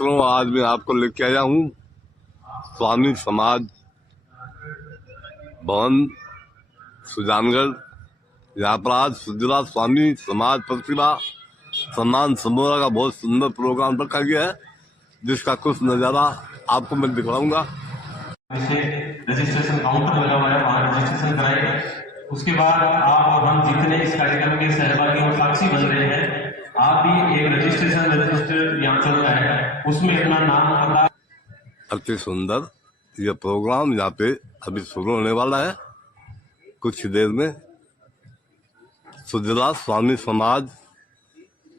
मित्रों, आज मैं आपको लेके आया हूँ स्वामी समाज भवन सुजानगढ़। यहाँ पर आज सुजला स्वामी समाज प्रतिभा सम्मान समारोह का बहुत सुंदर प्रोग्राम रखा गया है, जिसका कुछ नज़ारा आपको मैं दिखलाऊंगा। रजिस्ट्रेशन काउंटर लगा हुआ है, वहां रजिस्ट्रेशन कराए। उसके बाद आप और हम जितने इस कार्यक्रम के सहभागी और साक्षी बन रहे हैं, आप भी एक रजिस्ट्रेशन रजिस्टर यहाँ चल रहा है, उसमें अपना नाम पता। अति सुंदर यह प्रोग्राम यहाँ पे अभी शुरू होने वाला है कुछ ही देर में। सुजला स्वामी समाज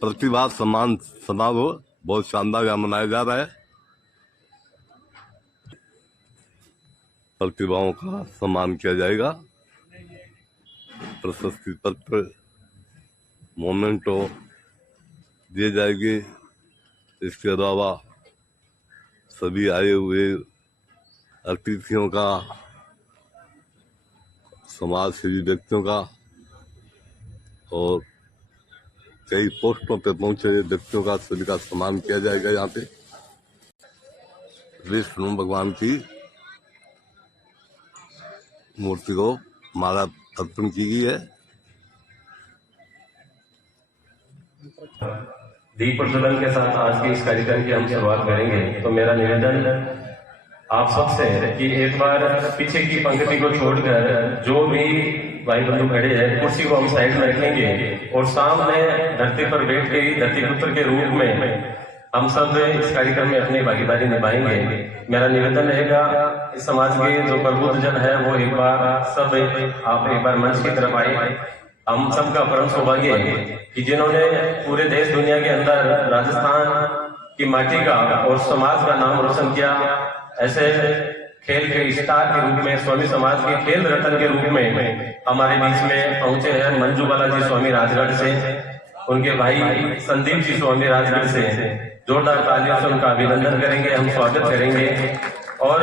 प्रतिभा सम्मान समारोह बहुत शानदार यहाँ मनाया जा रहा है। प्रतिभाओं का सम्मान किया जाएगा, प्रशस्ति पत्र मोमेंटो दिए जाएंगे। इसके अलावा सभी आए हुए अतिथियों का, समाज सेवी व्यक्तियों का और कई पोस्टों पे पहुंचे व्यक्तियों का सभी का सम्मान किया जाएगा। यहाँ पे विष्णु भगवान की मूर्ति को माला अर्पण की गई है। दीप प्रज्वलन के साथ आज के इस कार्यक्रम की हम शुरुआत करेंगे। तो मेरा निवेदन आप सबसे कि एक बार पीछे की पंक्ति को छोड़कर जो भी भाई बंधु खड़े हैं, कुर्सी को हम साइड में रखेंगे और सामने धरती पर बैठ के धरती पुत्र के रूप में हम सब इस कार्यक्रम में अपनी भागीदारी निभाएंगे। मेरा निवेदन रहेगा इस समाज के जो प्रबुद्धजन है वो एक बार सब आप एक बार मंच की तरफ आए। हम सबका परम सौभाग्य है कि जिन्होंने पूरे देश दुनिया के अंदर राजस्थान की माटी का और समाज का नाम रोशन किया, ऐसे खेल के स्टार के रूप में, स्वामी समाज के खेल रत्न के रूप में हमारे बीच में पहुंचे हैं मंजू बालाजी स्वामी राजगढ़ से, उनके भाई संदीप जी स्वामी राजगढ़ से। जोरदार तालियों से उनका अभिनंदन करेंगे, हम स्वागत करेंगे। और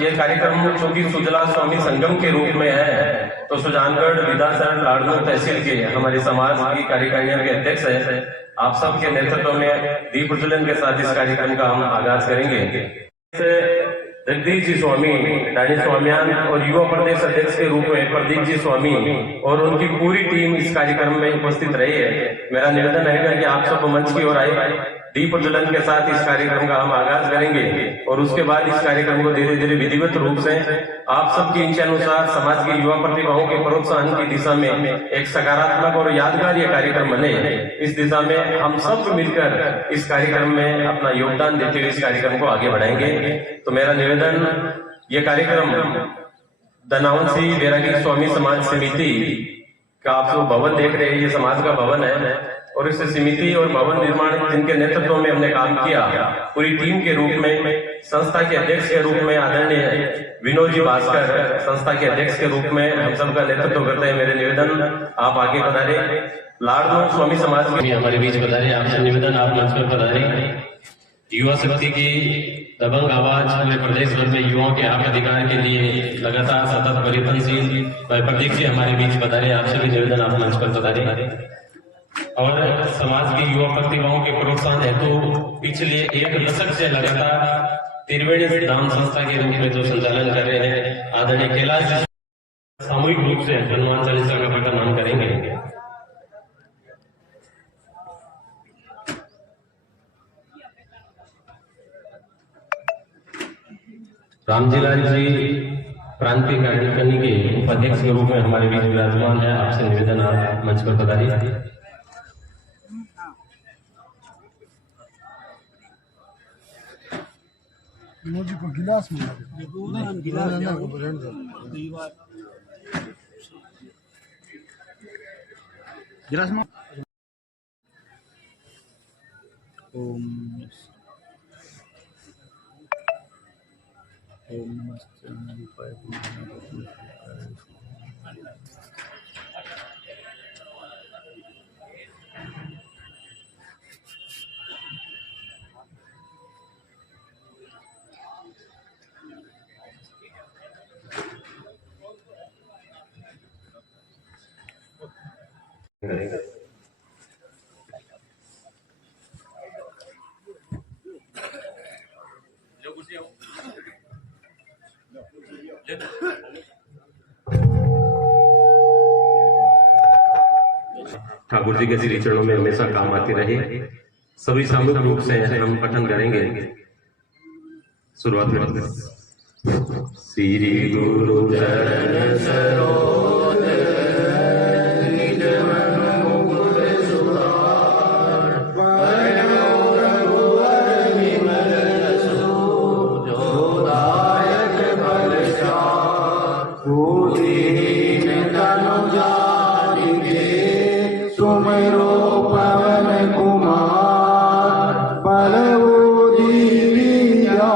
ये कार्यक्रम चूंकि सुजला स्वामी संगम के रूप में है, तो सुजानगढ़ विधानसभा लाड़नू तहसील के हमारे समाज की कार्यकारिणी के अध्यक्ष है, आप सबके नेतृत्व में दीप प्रज्वलन के साथ इस कार्यक्रम का हम आगाज करेंगे। जगदीश जी स्वामी, डानी स्वामियान और युवा प्रदेश अध्यक्ष के रूप में प्रदीप जी स्वामी और उनकी पूरी टीम इस कार्यक्रम में उपस्थित रही है। मेरा निवेदन रहेगा कि आप सब मंच की ओर आए। दीप प्रज्वलन के साथ इस कार्यक्रम का हम आगाज करेंगे और उसके बाद इस कार्यक्रम को धीरे धीरे विधिवत रूप से आप सबकी इच्छा अनुसार समाज की युवा प्रतिभाओं के प्रोत्साहन की दिशा में एक सकारात्मक और यादगार ये कार्यक्रम बने, इस दिशा में हम सब मिलकर इस कार्यक्रम में अपना योगदान देते हुए इस कार्यक्रम को आगे बढ़ाएंगे। तो मेरा निवेदन, ये कार्यक्रम धनावंशी बैरागी स्वामी समाज समिति का आप जो भवन देख रहे हैं, ये समाज का भवन है और इस समिति और भवन निर्माण जिनके नेतृत्व में हमने काम किया, पूरी टीम के रूप में संस्था के अध्यक्ष के रूप में आदरणीय विनोद जी भास्कर संस्था के अध्यक्ष के रूप में हम सबका नेतृत्व करते हैं। मेरे निवेदन आप आगे पधारे। लाड़नू स्वामी समाज के हमारे बीच पधारे, आपसे निवेदन आप मंच पर पधारे। युवा शक्ति की दबंग आवाज पूरे प्रदेश भर में युवाओं के हक अधिकार के लिए लगातार सतत परिवर्तनशील प्रदीप जी हमारे बीच पधारे, आपसे भी निवेदन आप मंच पर पधारे। और समाज की युवा प्रतिभाओं के प्रोत्साहन हेतु पिछले एक दशक से लगातार त्रिवेणी धाम संस्था के रूप में जो संचालन कर रहे हैं आदरणीय कैलाश जी, सामूहिक रूप से हनुमान चालीसा का पठन हम करेंगे। रामजीलाल जी क्रांति कार्यकारिणी के उपाध्यक्ष के रूप में हमारे बीच विराजमान है, आपसे निवेदन आप मंच पर पधारिए। मुझे को गिलास में गिलास में ओम नमस्ते ठाकुर जी के श्री चरणों में हमेशा काम आती रही। सभी सामूहिक रूप से हम पठन करेंगे। शुरुआत में श्री गुरु चरण सरोज निज मन मुकुर सुधार, बरनौ रघुवर विमल यशु, जो दायक फल चार। दीन तनु जानिके सुमिरो पवन कुमार, बलवो दीविया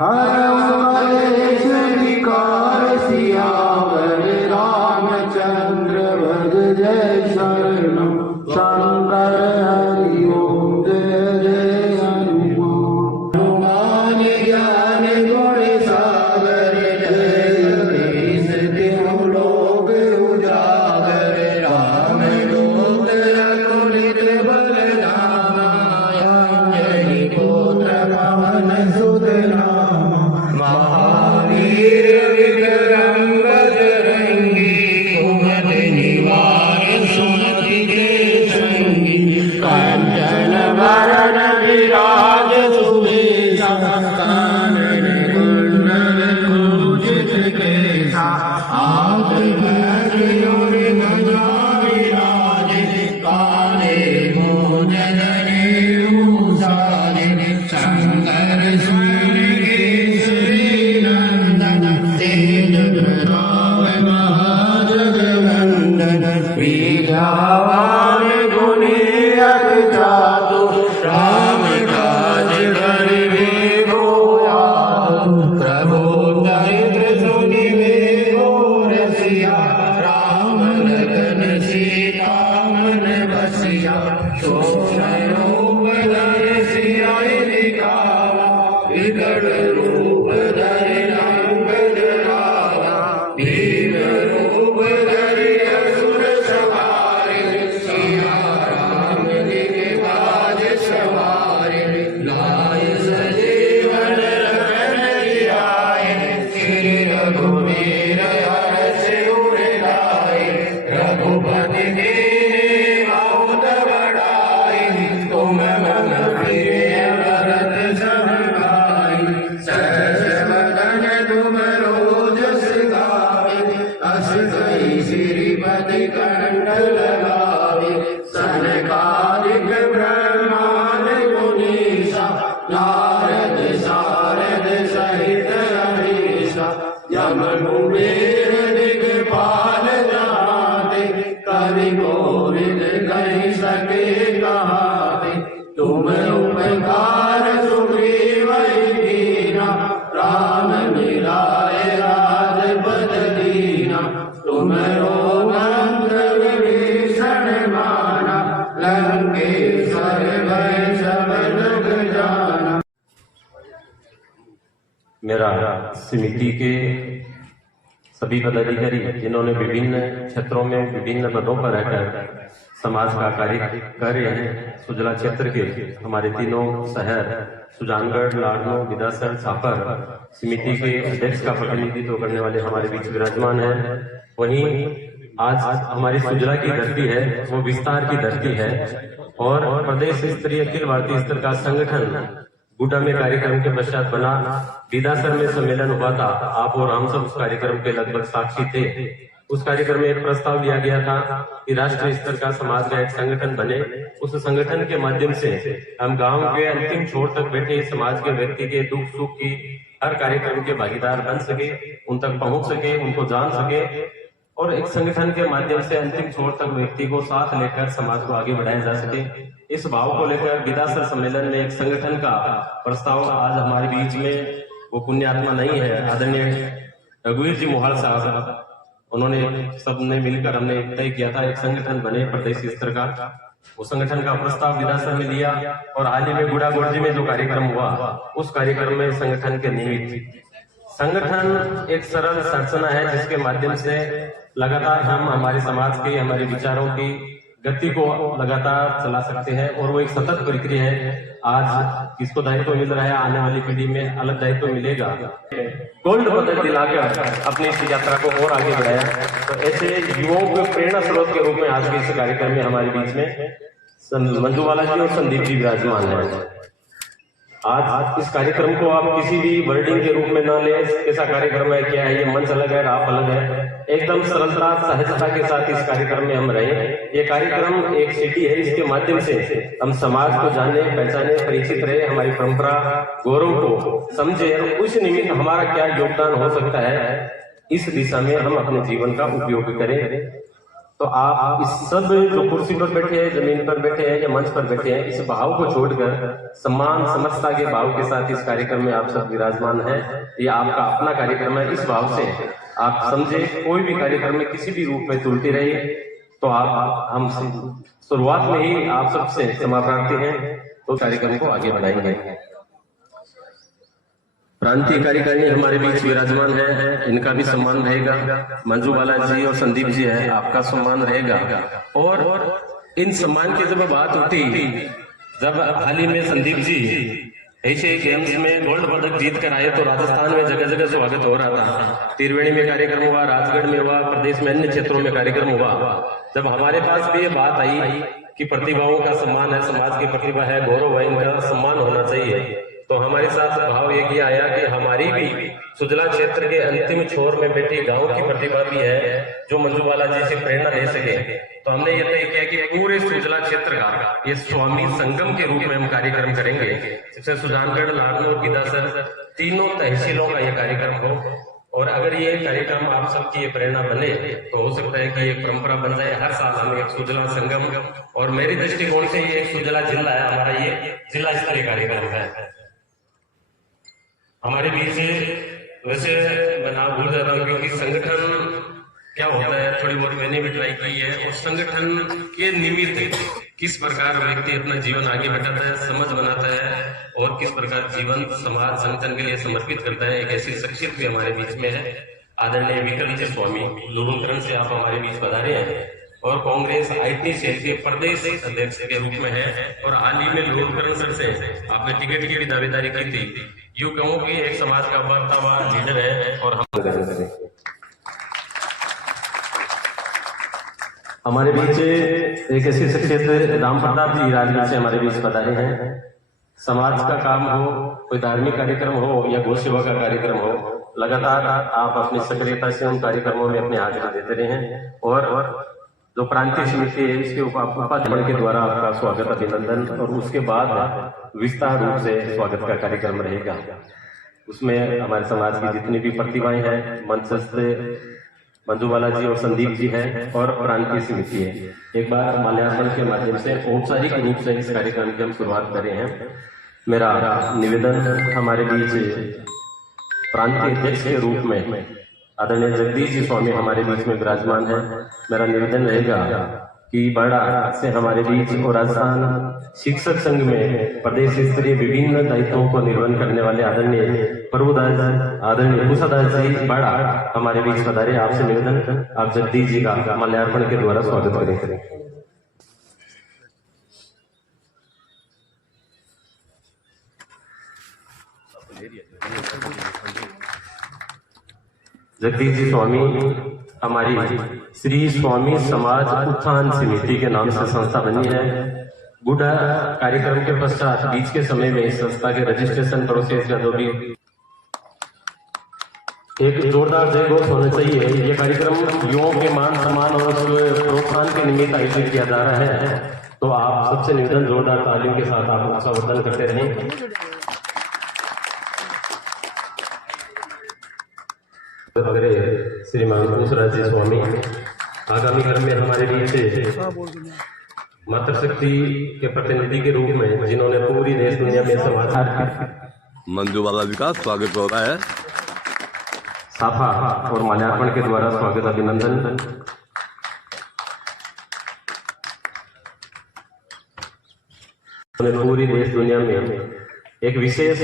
हरश विकार सियावर रामचंद्र वद जय शरणम शंकर हरि ओम जय जय हनुमान। हनुमान ज्ञान गुण सागर जय तिहु लोक उजागर, राम दूत अतुलित बल धामा, अंजनी पुत्र पवन सुत नामा। महावीर विक्रम बजरंगी, कुमति निवार सुमति के संगी। कंचन वरण विराज सुबेसा, कानन कुंडल कुंचित केसा। हाथ भर और ध्वजा विराजे, काले भोजन भूषाले। शंकर सूर्य केसरी नंदन, तेज प्रताप महाजगवंदन। विद्यावान गुणी अति चातुर, राम काज करिबे को आतुर। प्रभु दरिद्र सुनिबे को रसिया, राम लखन सीता मन बसिया। सोई रूप धरि सियाहि दिखावा, विकट रूप धरि लंक जरावा। भीम रूप धरि असुर संहारे, सिया राम के काज सवारे। लाय सजीवन लखन जियाए, श्री रघुवीर हरष उर लाए। रघुपति दीन बहुत बड़ाई, तुम मम प्रिय भरत सम भाई। सहज वदन तुम रोजस गावे, अस कहि श्रीपति कंठ लगावे। सनकादिक ब्रह्मांड मुनीसा, नारद सारद सहित अहीसा। यम कुबेर दिगपाल जाते, कवि कोविद कहि सके कहाते। तुम उपकार सुग्रीव कीना, राम मिलाए राजपद दीना। तुमरो मंत्र विभीषण माना, लंकेश्वर भय सब जग जाना। मेरा समिति के सभी पदाधिकारी जिन्होंने विभिन्न क्षेत्रों में विभिन्न पदों पर रहकर समाज का कार्य कर रहे हैं, सुजला क्षेत्र के हमारे तीनों शहर सुजानगढ़, लाडनो, बिदासर, छापर समिति के अध्यक्ष का प्रतिनिधित्व करने वाले हमारे बीच विराजमान है। वहीं आज हमारी सुजला की धरती है, वो विस्तार की धरती है और प्रदेश स्तरीय अखिल भारतीय स्तर का संगठन बूटा में कार्यक्रम के पश्चात बना। बिदासर में सम्मेलन हुआ था, आप और हम सब उस कार्यक्रम के लगभग साक्षी थे। उस कार्यक्रम में एक प्रस्ताव लिया गया था कि राष्ट्रीय स्तर का समाज का एक संगठन बने। उस संगठन के माध्यम से हम गांव के अंतिम छोर तक बैठे समाज के व्यक्ति के दुख सुख की हर कार्यक्रम के भागीदार बन सके, उन तक पहुंच सके, उनको जान सके और एक संगठन के माध्यम से अंतिम छोर तक व्यक्ति को साथ लेकर समाज को आगे बढ़ाया जा सके। इस भाव को लेकर बिदासर सम्मेलन में एक संगठन का प्रस्ताव आज हमारे बीच में, वो पुण्यात्मा नहीं है, आदरणीय रघुवीर जी मोहाल साहब, उन्होंने सबने मिलकर हमने तय किया था एक संगठन बने प्रदेश स्तर का। वो संगठन का प्रस्ताव बिदासर में लिया और हाल ही में गुड़ागोड़जी में जो कार्यक्रम हुआ उस कार्यक्रम में संगठन के निमित्त संगठन एक सरल संरचना है जिसके माध्यम से लगातार हम हमारे समाज की, हमारे विचारों की गति को लगातार चला सकते हैं और वो एक सतत प्रक्रिया है। आज किसको दायित्व मिल रहा है, आने वाली पीढ़ी में अलग दायित्व मिलेगा। गोल्ड पदक दिलाकर अपनी इस यात्रा को और आगे बढ़ाया। तो ऐसे युवाओं को प्रेरणा स्रोत के रूप में आज के इस कार्यक्रम में हमारे बीच में मंजू बाला जी और संदीप जी विराजमान है। आज इस कार्यक्रम को आप किसी भी वर्डिंग के रूप में न ले, कैसा कार्यक्रम है, क्या है, ये मंच अलग है, आप अलग है, एकदम सरलता सहजता के साथ इस कार्यक्रम में हम रहे। ये कार्यक्रम एक सिटी है, इसके माध्यम से हम समाज को जाने, पहचाने, परिचित रहे, हमारी परंपरा गौरव को समझे, उस निमित्त हमारा क्या योगदान हो सकता है, इस दिशा में हम अपने जीवन का उपयोग करें। तो आप इस सब जो कुर्सी पर बैठे हैं, जमीन पर बैठे हैं या मंच पर बैठे हैं, इस भाव को छोड़कर सम्मान समझता के भाव के साथ इस कार्यक्रम में आप सब विराजमान हैं। ये आपका अपना कार्यक्रम है, इस भाव से आप समझे। कोई भी कार्यक्रम में किसी भी रूप में तुलती रही तो आप हम शुरुआत में ही आप सबसे क्षमा प्रार्थी हैं, तो कार्यक्रम को आगे बढ़ाएंगे। प्रांतीय कार्यकारिणी हमारे बीच विराजमान है, इनका भी सम्मान रहेगा। मंजू बाला जी और संदीप जी है, आपका सम्मान रहेगा। और इन सम्मान की जब बात उठी, जब हाल ही में संदीप जी एशियाई गेम्स में गोल्ड पदक जीत कर आए तो राजस्थान में जगह जगह स्वागत हो रहा था। त्रिवेणी में कार्यक्रम हुआ, राजगढ़ में हुआ, प्रदेश में अन्य क्षेत्रों में कार्यक्रम हुआ। जब हमारे पास भी ये बात आई कि प्रतिभाओं का सम्मान है, समाज की प्रतिभा है, गौरव है, इनका सम्मान होना चाहिए, तो हमारे साथ भाव एक ये आया कि हमारी भी सुजला क्षेत्र के अंतिम छोर में बैठी गांव की प्रतिभा भी है जो मंजू बाला जी से प्रेरणा ले सके। तो हमने ये तय किया कि पूरे सुजला क्षेत्र का ये स्वामी संगम के रूप में हम कार्यक्रम करेंगे। जैसे सुजानगढ़, लाडनौर, गिदासर तीनों तहसीलों का ये कार्यक्रम हो, और अगर ये कार्यक्रम आप सबकी ये प्रेरणा बने तो हो सकता है कि एक परंपरा बन जाए। हर साल हम एक सुजला संगम, और मेरी दृष्टिकोण से ये एक सुजला जिला है, हमारा ये जिला स्तरीय कार्यक्रम है। हमारे बीच वैसे मैं नाम भूल जाता हूँ क्योंकि संगठन क्या होता है, थोड़ी बहुत मैंने भी ट्राई की है। और संगठन के निमित्त किस प्रकार व्यक्ति अपना जीवन आगे बढ़ाता है, समझ बनाता है, और किस प्रकार जीवन समाज संगठन के लिए समर्पित करता है, एक ऐसी शख्सियत भी हमारे बीच में है। आदरणीय विकल स्वामी लुबुंकरण से आप हमारे बीच पधारे हैं और कांग्रेस आईटी सेल के प्रदेश अध्यक्ष के रूप में है। और हाल ही में लुबुंकरण सर से आपने टिकट की भी दावेदारी की थी। यूं कहूं कि एक समाज का बढ़ता हुआ लीडर है, और हम हमारे बीच एक ऐसी शख्सियत राम प्रताप जी राजगढ़ से हमारे बीच पधारे हैं। समाज का काम हो, कोई धार्मिक कार्यक्रम हो या गौ सेवा का कार्यक्रम हो, लगातार आप अपनी सक्रियता से उन कार्यक्रमों में अपने हाजिरी देते रहे हैं। और जो प्रांतीय समिति है इसके उपाध्यक्ष के द्वारा आपका स्वागत, अभिनंदन, और उसके बाद विस्तार रूप से स्वागत का कार्यक्रम रहेगा। उसमें हमारे समाज की जितनी भी प्रतिभाएं हैं, मंचस्थ मंजू बाला जी और संदीप जी हैं, और प्रांतीय समिति है। एक बार माल्यार्पण के माध्यम से औपचारिक रूप से इस कार्यक्रम की हम शुरुआत कर रहे हैं। मेरा निवेदन हमारे बीच प्रांतीय अध्यक्ष के रूप में आदरणीय जगदीश जी स्वामी हमारे बीच में विराजमान है। मेरा निवेदन रहेगा कि बड़ा से हमारे बीच और राजस्थान शिक्षक संघ में प्रदेश स्तरीय विभिन्न दायित्वों को निर्वहन करने वाले आदरणीय प्रभुदास, आदरणीय कुशादास जी बड़ा हमारे बीच पधारे। आपसे निवेदन, आप जगदीश जी का माल्यार्पण के द्वारा स्वागत करें। जगदीश जी स्वामी हमारी श्री स्वामी समाज उत्थान समिति के नाम से संस्था बनी है। बूढ़ा कार्यक्रम के पश्चात बीच के समय में इस संस्था के रजिस्ट्रेशन प्रोसेस का जो भी एक जोरदार जय घोष होना चाहिए। ये कार्यक्रम युवाओं के मान सम्मान और प्रोत्साहन के निमित्त आयोजित किया जा रहा है, तो आप सबसे निवेदन जोरदार तालियों के साथ आप उत्साहवर्धन करते रहें। श्रीमान कुशराज जी स्वामी आगामी क्रम में हमारे बीच मातृशक्ति के प्रतिनिधि के रूप में जिन्होंने पूरी देश दुनिया में समाज मंजू बाला जी का स्वागत हो रहा है। साफा और माल्यार्पण के द्वारा स्वागत, अभिनंदन। पूरी देश दुनिया में एक विशेष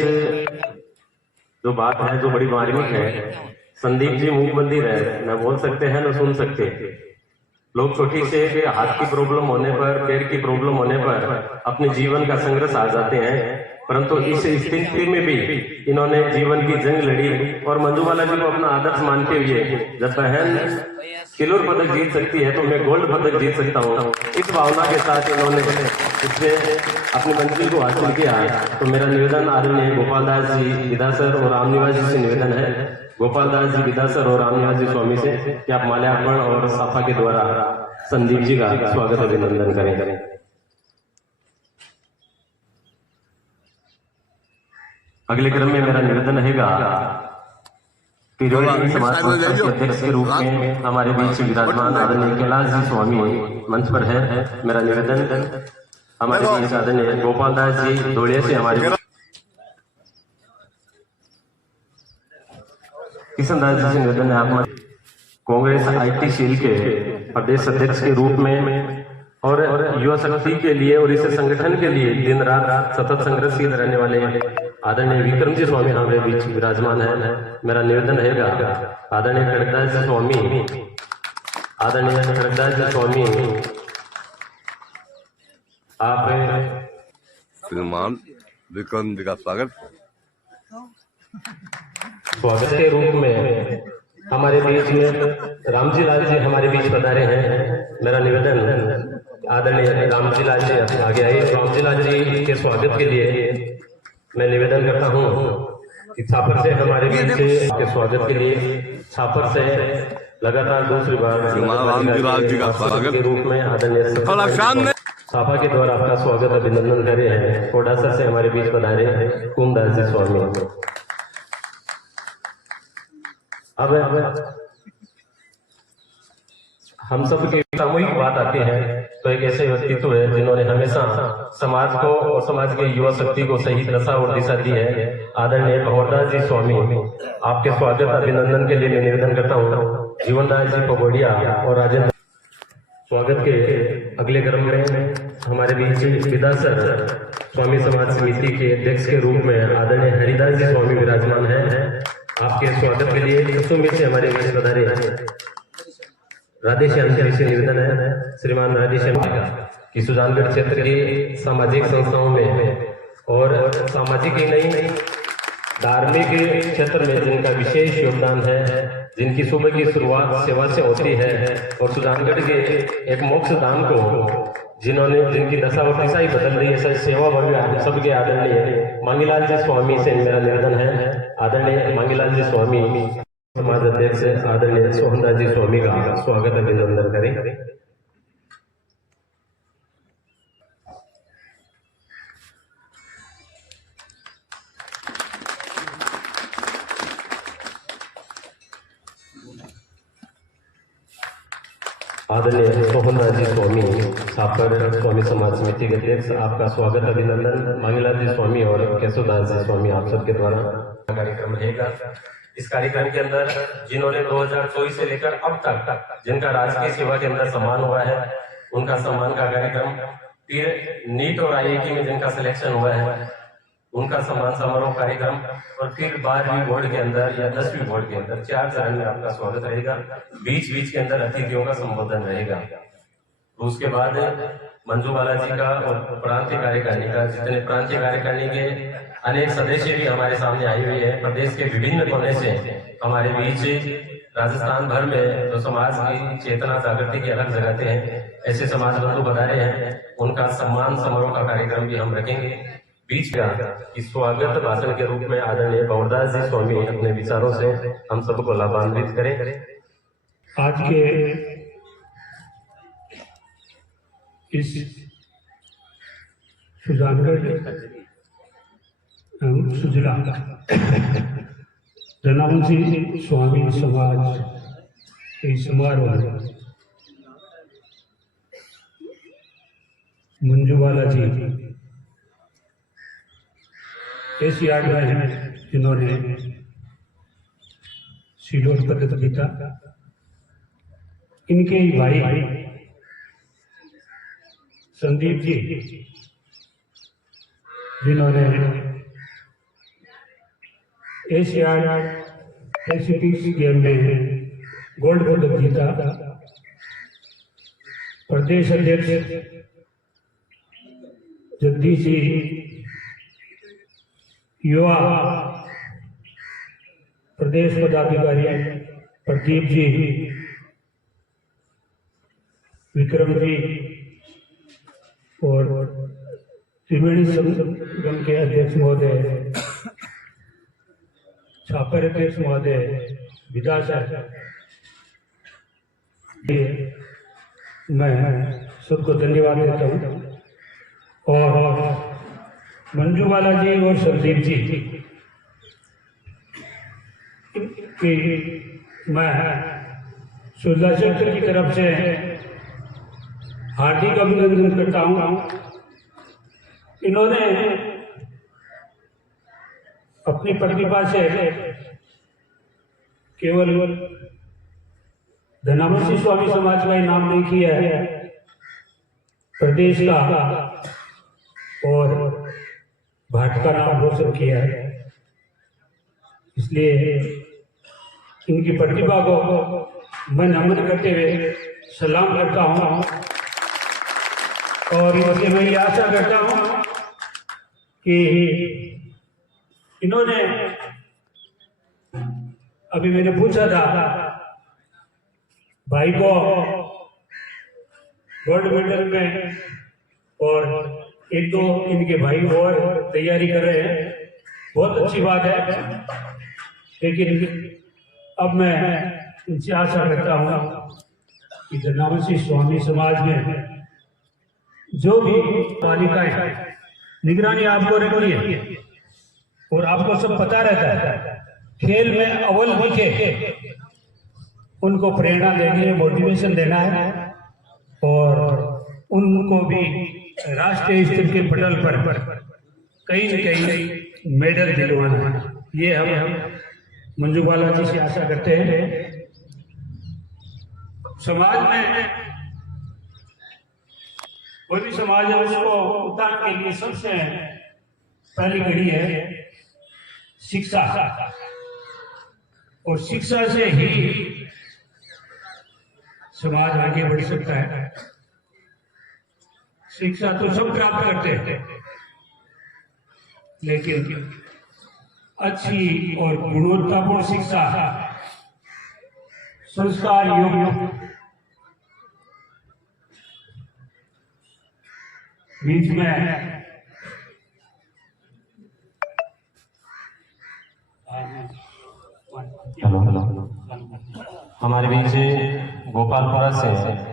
जो बात है, जो बड़ी मार्मिक है, संदीप जी मूक मंदिर है, न बोल सकते हैं न सुन सकते, लोग छोटी से हाथ की प्रॉब्लम होने पर, पैर की प्रॉब्लम होने पर अपने जीवन का संघर्ष आ जाते हैं, परंतु इस स्थिति में भी इन्होंने जीवन की जंग लड़ी और मंजूबाला जी को अपना आदर्श मानते हुए जब बहन सिल्वर पदक जीत सकती है तो मैं गोल्ड पदक जीत सकता हूँ, इस भावना के साथ इन्होंने इसमें अपनी मंजिल को हासिल किया। तो मेरा निवेदन आदरणीय गोपाल दास जी विदासर और रामनिवास जी से निवेदन है, गोपाल दास जी विदासर और रामनिवास जी स्वामी से कि आप माल्यार्पण और साफा के द्वारा संदीप जी का स्वागत अभिनंदन करें। अगले क्रम में मेरा निवेदन रहेगा कि रोहिणी समाज संस्था के अध्यक्ष के रूप में हमारे बीच विराजमान आदरणीय कैलाश जी स्वामी मंच पर है। मेरा निवेदन हमारे बीच आदरणीय गोपाल दास जी धोड़िया से हमारे किशन दास जी से निवेदन है, आप कांग्रेस IT सेल के प्रदेश अध्यक्ष के रूप में और युवा शक्ति के लिए और इस संगठन के लिए दिन रात सतत संघर्षशील रहने वाले आदरणीय विक्रम जी स्वामी हमारे बीच विराजमान है। मेरा निवेदन रहेगा आदरणीय खड़गदास जी स्वामी, आदरणीय खड़गदास जी स्वामी आप श्रीमान विक्रम जी का स्वागत के रूप में हमारे बीच में रामजी लाल जी हमारे बीच पधारे हैं। मेरा निवेदन आदरणीय रामजी लाल जी आगे आए। रामजी लाल जी के स्वागत के लिए मैं निवेदन करता हूं कि छापर से हमारे बीच के स्वागत के लिए छापर से लगातार दूसरी बार रामजी जी का स्वागत के रूप में आदरणीय छापा के द्वारा आपका स्वागत अभिनंदन कर रहे हैं। कोडासा से हमारे बीच पधारे हैं कुमदास जी स्वामी। अब हम सब की सामूहिक बात आती है तो एक ऐसे व्यक्तित्व है जिन्होंने हमेशा समाज को और समाज के युवा शक्ति को सही दशा और दिशा दी है। आदरणीय भगवरदास जी स्वामी, आपके स्वागत अभिनंदन के लिए मैं निवेदन करता हूँ। जीवनदास जी पगोड़िया और राजेंद्र स्वागत के अगले क्रम में हमारे बीच विदासर स्वामी समाज समिति के अध्यक्ष के रूप में आदरणीय हरिदास जी स्वामी विराजमान है। आपके स्वागत के लिए में से हमारे बीच पधारे राधेश्याम जी से निवेदन है, श्रीमान राधेश्याम की सुजानगढ़ क्षेत्र की सामाजिक संस्थाओं में और सामाजिक ही नहीं धार्मिक क्षेत्र में जिनका विशेष योगदान है, जिनकी सुबह की शुरुआत सेवा से होती है और सुजानगढ़ के एक मोक्ष धाम को जिन्होंने जिनकी दशा और दिशा ही बदल दी है, सेवा वर्ग सबके आदरणीय मांगीलाल जी स्वामी से मेरा निवेदन है। आदरणीय मांगीलाल जी स्वामी समाज अध्यक्ष आदरणीय सोहनदास जी स्वामी का स्वागत अभिनंदन करें। आदरणीय सोहनदास जी स्वामी सापर स्वामी समाज समिति के अध्यक्ष, आपका स्वागत अभिनंदन। मांगीलाल जी स्वामी और केशवदास जी स्वामी आप सबके द्वारा कार्यक्रम रहेगा। इस कार्यक्रम के अंदर जिन्होंने 2024 से लेकर अब तक जिनका राजकीय सेवा के अंदर सम्मान हुआ है, उनका सम्मान का कार्यक्रम, फिर नीट और IIT में जिनका सिलेक्शन हुआ है उनका सम्मान समारोह कार्यक्रम, और फिर 12वीं बोर्ड के अंदर या 10वीं बोर्ड के अंदर 4 चरण में आपका स्वागत रहेगा। बीच बीच के अंदर अतिथियों का संबोधन रहेगा। तो उसके बाद मंजूबाला जी का और प्रांतीय कार्यकारिणी का, जितने प्रांतीय कार्यकारिणी के अनेक सदस्य भी हमारे सामने आई हुई है। प्रदेश के विभिन्न कोने से हमारे बीच राजस्थान भर में जो समाज की चेतना जागृति की अलग जगाते हैं, ऐसे समाज बंधु पधारे हैं, उनका सम्मान समारोह का कार्यक्रम भी हम रखेंगे। बीच का इस स्वागत भाषण के रूप में आदरणीय भगवरदास जी स्वामी अपने विचारों से हम सबको लाभान्वित करें। आज के इस सुजानगढ़ सुजला रघुवंशी स्वामी समाज के समारोह मंजूबाला जी ऐसी आज्ञा है जिन्होंने सिल्वर पदक जीता। इनके ही भाई संदीप जी जिन्होंने एशियाड एथलेटिक्स गेम में गोल्ड पदक जीता। प्रदेश अध्यक्ष जगदीश जी, युवा प्रदेश पदाधिकारी प्रदीप जी, विक्रम जी और त्रिवेणी संगम के अध्यक्ष महोदय, छापर अध्यक्ष महोदय, विकास मैं सबको धन्यवाद देता हूँ। और मंजूवाला जी और संदीप जी की मैं सुधा सेक्टर की तरफ से हार्दिक अभिनंदन करता हूँ। इन्होंने अपनी प्रतिभा से केवल धनावशी स्वामी समाज का ही नाम नहीं किया है, प्रदेश का और भारत का नाम रोशन किया है। इसलिए इनकी प्रतिभा को मैं नमन करते हुए सलाम करता हूँ और इनसे मैं ये आशा करता हूँ कि इन्होंने, अभी मैंने पूछा था भाई को गोल्ड मेडल में, और एक दो इनके भाई और तैयारी कर रहे हैं, बहुत अच्छी बात है। लेकिन अब मैं इनसे आशा करता हूँ कि धनावशी स्वामी समाज में जो भी बालिकाएं, निगरानी आपको रखनी है और आपको सब पता रहता है, खेल में अव्वल दिखे उनको प्रेरणा देनी है, मोटिवेशन देना है और उनको भी राष्ट्रीय स्तर के पटल पर कहीं न कहीं मेडल दिलवाना है। ये हम मंजूवाला जी से आशा करते हैं। समाज में कोई भी समाज है उसको उतारने के लिए सबसे पहली कड़ी है शिक्षा, और शिक्षा से ही समाज आगे बढ़ सकता है। शिक्षा तो सब प्राप्त करते हैं, लेकिन अच्छी और गुणवत्तापूर्ण शिक्षा, संस्कार योग्य, बीच में हमारे बीच गोपालपुरा से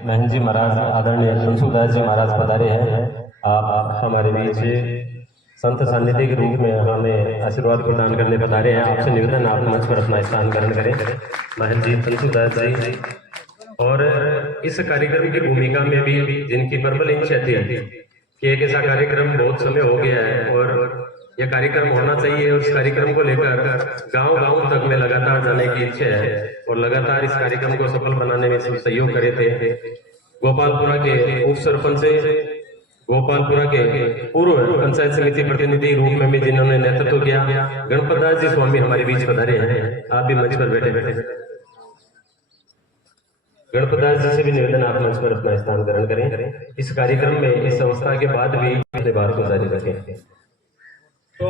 महन जी महाराज, आदरणीय संसूदास जी महाराज पधारे हैं। आप हमारे बीच संत सान्निध्य के रूप में हमें आशीर्वाद प्रदान करने पधारे हैं। आपसे निवेदन, आप मंच पर अपना स्थान ग्रहण करें। महन जी, संसूदास जी, और इस कार्यक्रम की भूमिका में भी जिनकी प्रबल इच्छा थी कि एक ऐसा कार्यक्रम बहुत समय हो गया है और यह कार्यक्रम होना चाहिए, उस कार्यक्रम को लेकर गांव-गांव तक में लगातार जाने की इच्छा है और लगातार इस कार्यक्रम को सफल बनाने में सब सहयोग करे थे। गोपालपुरा के उप सरपंच, गोपालपुरा के पूर्व पंचायत समिति प्रतिनिधि रूप में भी जिन्होंने नेतृत्व किया, गणपत दास जी स्वामी हमारे बीच पधारे हैं। आप भी मंच पर बैठे। गणपत दास जी से भी निवेदन, आप मंच पर अपना स्थान ग्रहण करें। इस कार्यक्रम में इस संस्था के बाद भी अपने बार को जारी रखें। तो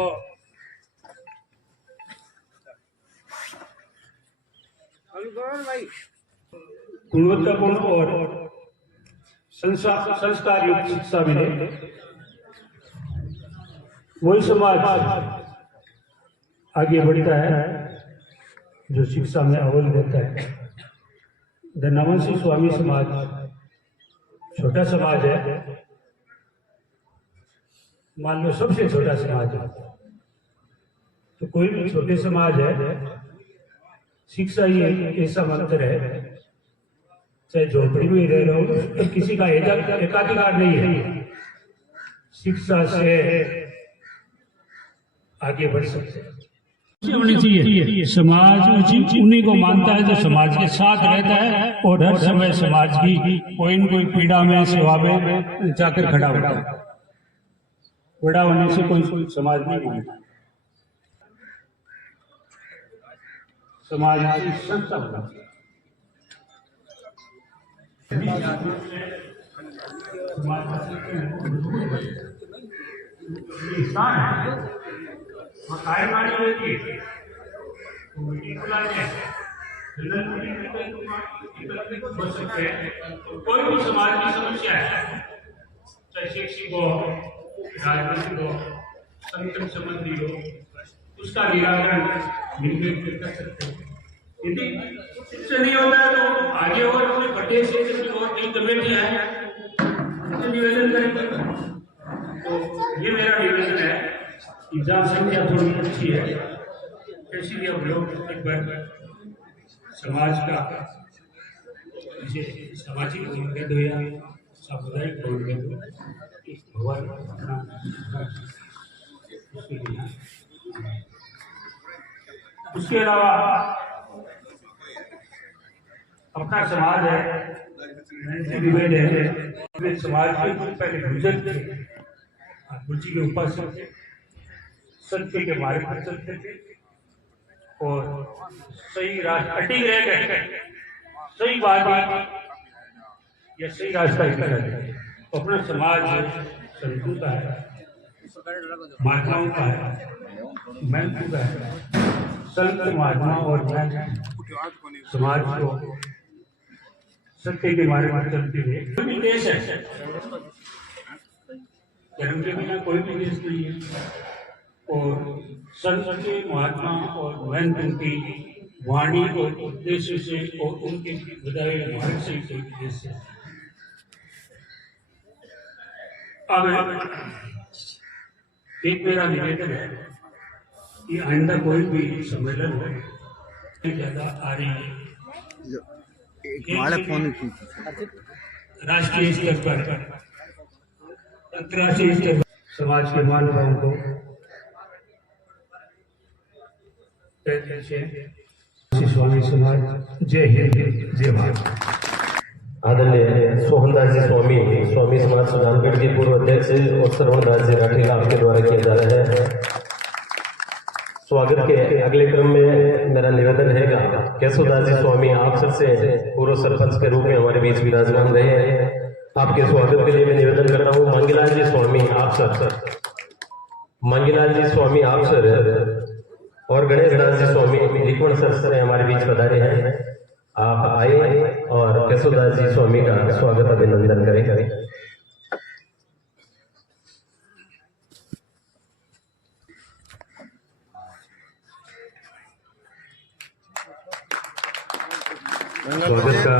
गुणवत्तापूर्ण और संस्कार युक्त शिक्षा मिले, वही समाज आगे बढ़ता है जो शिक्षा में अव्वल रहता है। धनावशी स्वामी समाज छोटा समाज है, मान लो सबसे छोटा समाज है, तो कोई भी छोटे समाज है, शिक्षा ही एक ऐसा मंत्र है, चाहे झोपड़ी में रह रहा हो, तो किसी का एकाधिकार नहीं है। शिक्षा से आगे बढ़ सकते हैं। होनी चाहिए। समाज उन्हीं को मानता है जो समाज के साथ रहता है और हर समय समाज की कोई न कोई पीड़ा में, सेवा में जाकर खड़ा होता है। बड़ा होने से कोई समाज नहीं मानता, समाज की संस्था होना चाहिए। स्थान है वहाँ कार्यवाही होती है तो मीटिंग बुलाते हैं हो सकते हैं कोई भी समाज की समस्या है चाहे शैक्षिक हो राजनीतिक हो संगठन संबंधी हो उसका निराकरण मिलकर कर सकते हैं यदि इससे नहीं होता है तो आगे और अपने बड़े क्षेत्र की और कई कमेटियां हैं उनसे निवेदन करेंगे तो ये मेरा निवेदन है एग्जाम संख्या थोड़ी अच्छी है इसलिए हम लोग एक बार समाज का जैसे सामाजिक भवन कह दो या सामुदायिक भवन कह दो भवन अपना उसके अलावा अपना समाज है निवेदन है अपने समाज के जो पहले बुजुर्ग थे गुरुजी के उपासक थे सत्य के मार्ग पर चलते थे और सही रास्ता अटक रह गए सही बात या सही रास्ता अपना समाज संतों का है महात्माओं का है महंतों का है संत महात्मा और समाज को सत्य के मार्ग पर चलते हुए कोई भी देश है धर्म के बिना कोई भी देश नहीं है और संत के महात्मा और महंतों की वाणी और उद्देश्य से और उनके बताए मार्ग से कोई भी देश है। अब एक मेरा निवेदन है कि आइंदा कोई भी सम्मेलन हो ज्यादा आ रही है राष्ट्रीय स्तर पर अंतर्राष्ट्रीय स्तर पर समाज के महानुभावों को स्वामी समाज जय हिंद जय भारत। आदरणीय सोहनदास जी स्वामी स्वामी समाज सुजानगढ़ के पूर्व अध्यक्ष और श्रवणदास जी राठीला आपके द्वारा किया जा रहा है। स्वागत के अगले क्रम में मेरा निवेदन रहेगा केशवदास जी स्वामी आप सबसे पूर्व सरपंच के रूप में हमारे बीच विराजमान रहे हैं। आपके स्वागत के लिए मैं निवेदन कर रहा हूँ मंगीलाल जी स्वामी आप सर मंगीलाल जी स्वामी आप सर और गणेश दास जी स्वामी लिखवण सर हमारे बीच पधारे हैं। आप आए और केशवदास जी स्वामी का स्वागत अभिनंदन करें। स्वागत का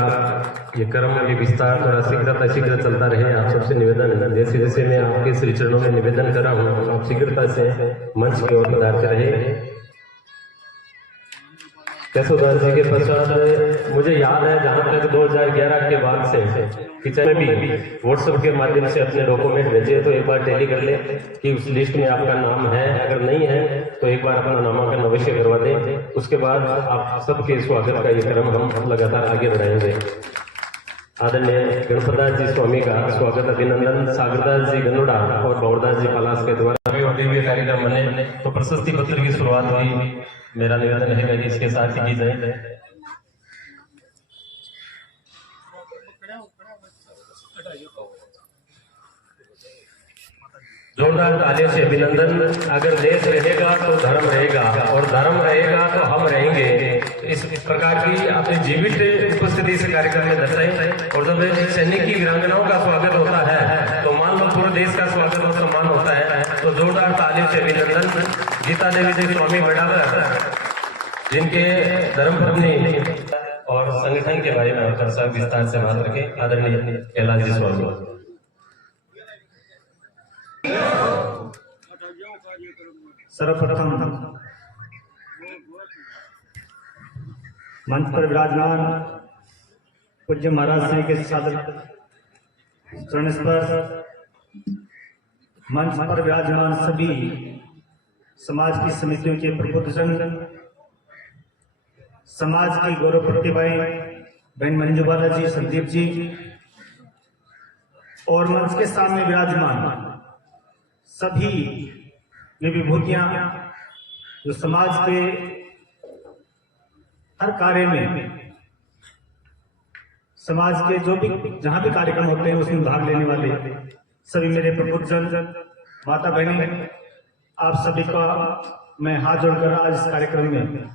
ये क्रम में विस्तार थोड़ा शीघ्र चलता रहे। आप सबसे निवेदन है जैसे जैसे मैं आपके श्री चरणों में निवेदन कर रहा हूँ आप शीघ्रता से मंच की ओर पधारते रहे। केशवदास जी के पश्चात मुझे याद है जहां तक 2011 के बाद से किचन में भी व्हाट्सएप के माध्यम से अपने डॉक्यूमेंट भेजे तो एक बार टैली कर ले कि उस लिस्ट में आपका नाम है, अगर नहीं है तो एक बार अपना नामांकन अवश्य करवा दें। उसके बाद आप सबके स्वागत का ये क्रम हम लगातार आगे बढ़ाएंगे। आदरणीय गणपतदास जी स्वामी का स्वागत अभिनंदन सागरदास जी गनुड़ा और गौरदास जी पलास के द्वारा कार्यक्रम बने तो प्रशस्ति पत्र की शुरुआत हुई। मेरा निवेदन है कि इसके साथ ही की जाए। जोरदार तालियों से अभिनंदन। अगर देश रहेगा तो धर्म रहेगा और धर्म रहेगा तो हम रहेंगे। इस प्रकार की अपनी जीवित उपस्थिति से कार्यक्रम में दर्शाए। और जब सैनिक की वीरांगनाओं का स्वागत होता है तो मान लो पूरे देश का स्वागत और सम्मान होता है। तो जोरदार तालियों से अभिनंदन। गीता देवी जी स्वामी बड़ावर जिनके धर्मपत्नी और संगठन के बारे में हम सब विस्तार से बात रखें। आदरणीय कैलाश जी स्वामी। सर्वप्रथम मंच पर विराजमान पूज्य महाराज श्री के सादर चरण स्पर्श, मंच पर विराजमान सभी समाज की समितियों के प्रबुद्धजन, समाज की गौरव प्रतिभाएं बहन मंजू बाला जी, संदीप जी और मंच के सामने विराजमान सभी विभूतियां जो समाज के हर कार्य में समाज के जो भी जहाँ भी कार्यक्रम होते हैं उसमें भाग लेने वाले सभी मेरे प्रबुद्धजन, माता बहनें, आप सभी का मैं हाथ जोड़कर आज इस कार्यक्रम में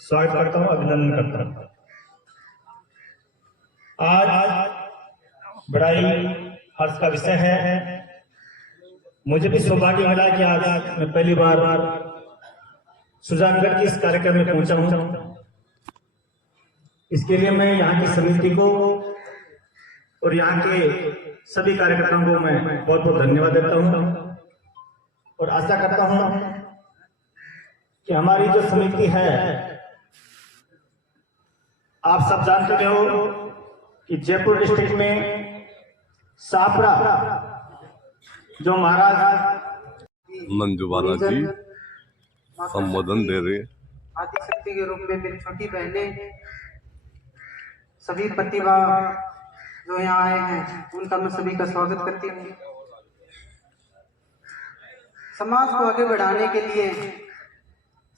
स्वागत करता हूँ, अभिनंदन करता हूँ। आज बड़ा ही हर्ष का विषय है। मुझे भी सौभाग्य मिला कि आज मैं पहली बार सुजानगढ़ के इस कार्यक्रम में पहुंचा हूं। इसके लिए मैं यहाँ की समिति को और यहाँ के सभी कार्यकर्ताओं को मैं बहुत बहुत धन्यवाद देता हूं और आशा करता हूं कि हमारी जो समिति है, आप सब जानते हो कि जयपुर डिस्ट्रिक्ट में सापरा जो महाराज मंजू बाला जी संबोधन दे रहे हैं। आदि शक्ति के रूप में मेरी छोटी बहनें, सभी प्रतिभा जो यहाँ आए हैं, उनका मैं सभी का स्वागत करती हूँ। समाज को आगे बढ़ाने के लिए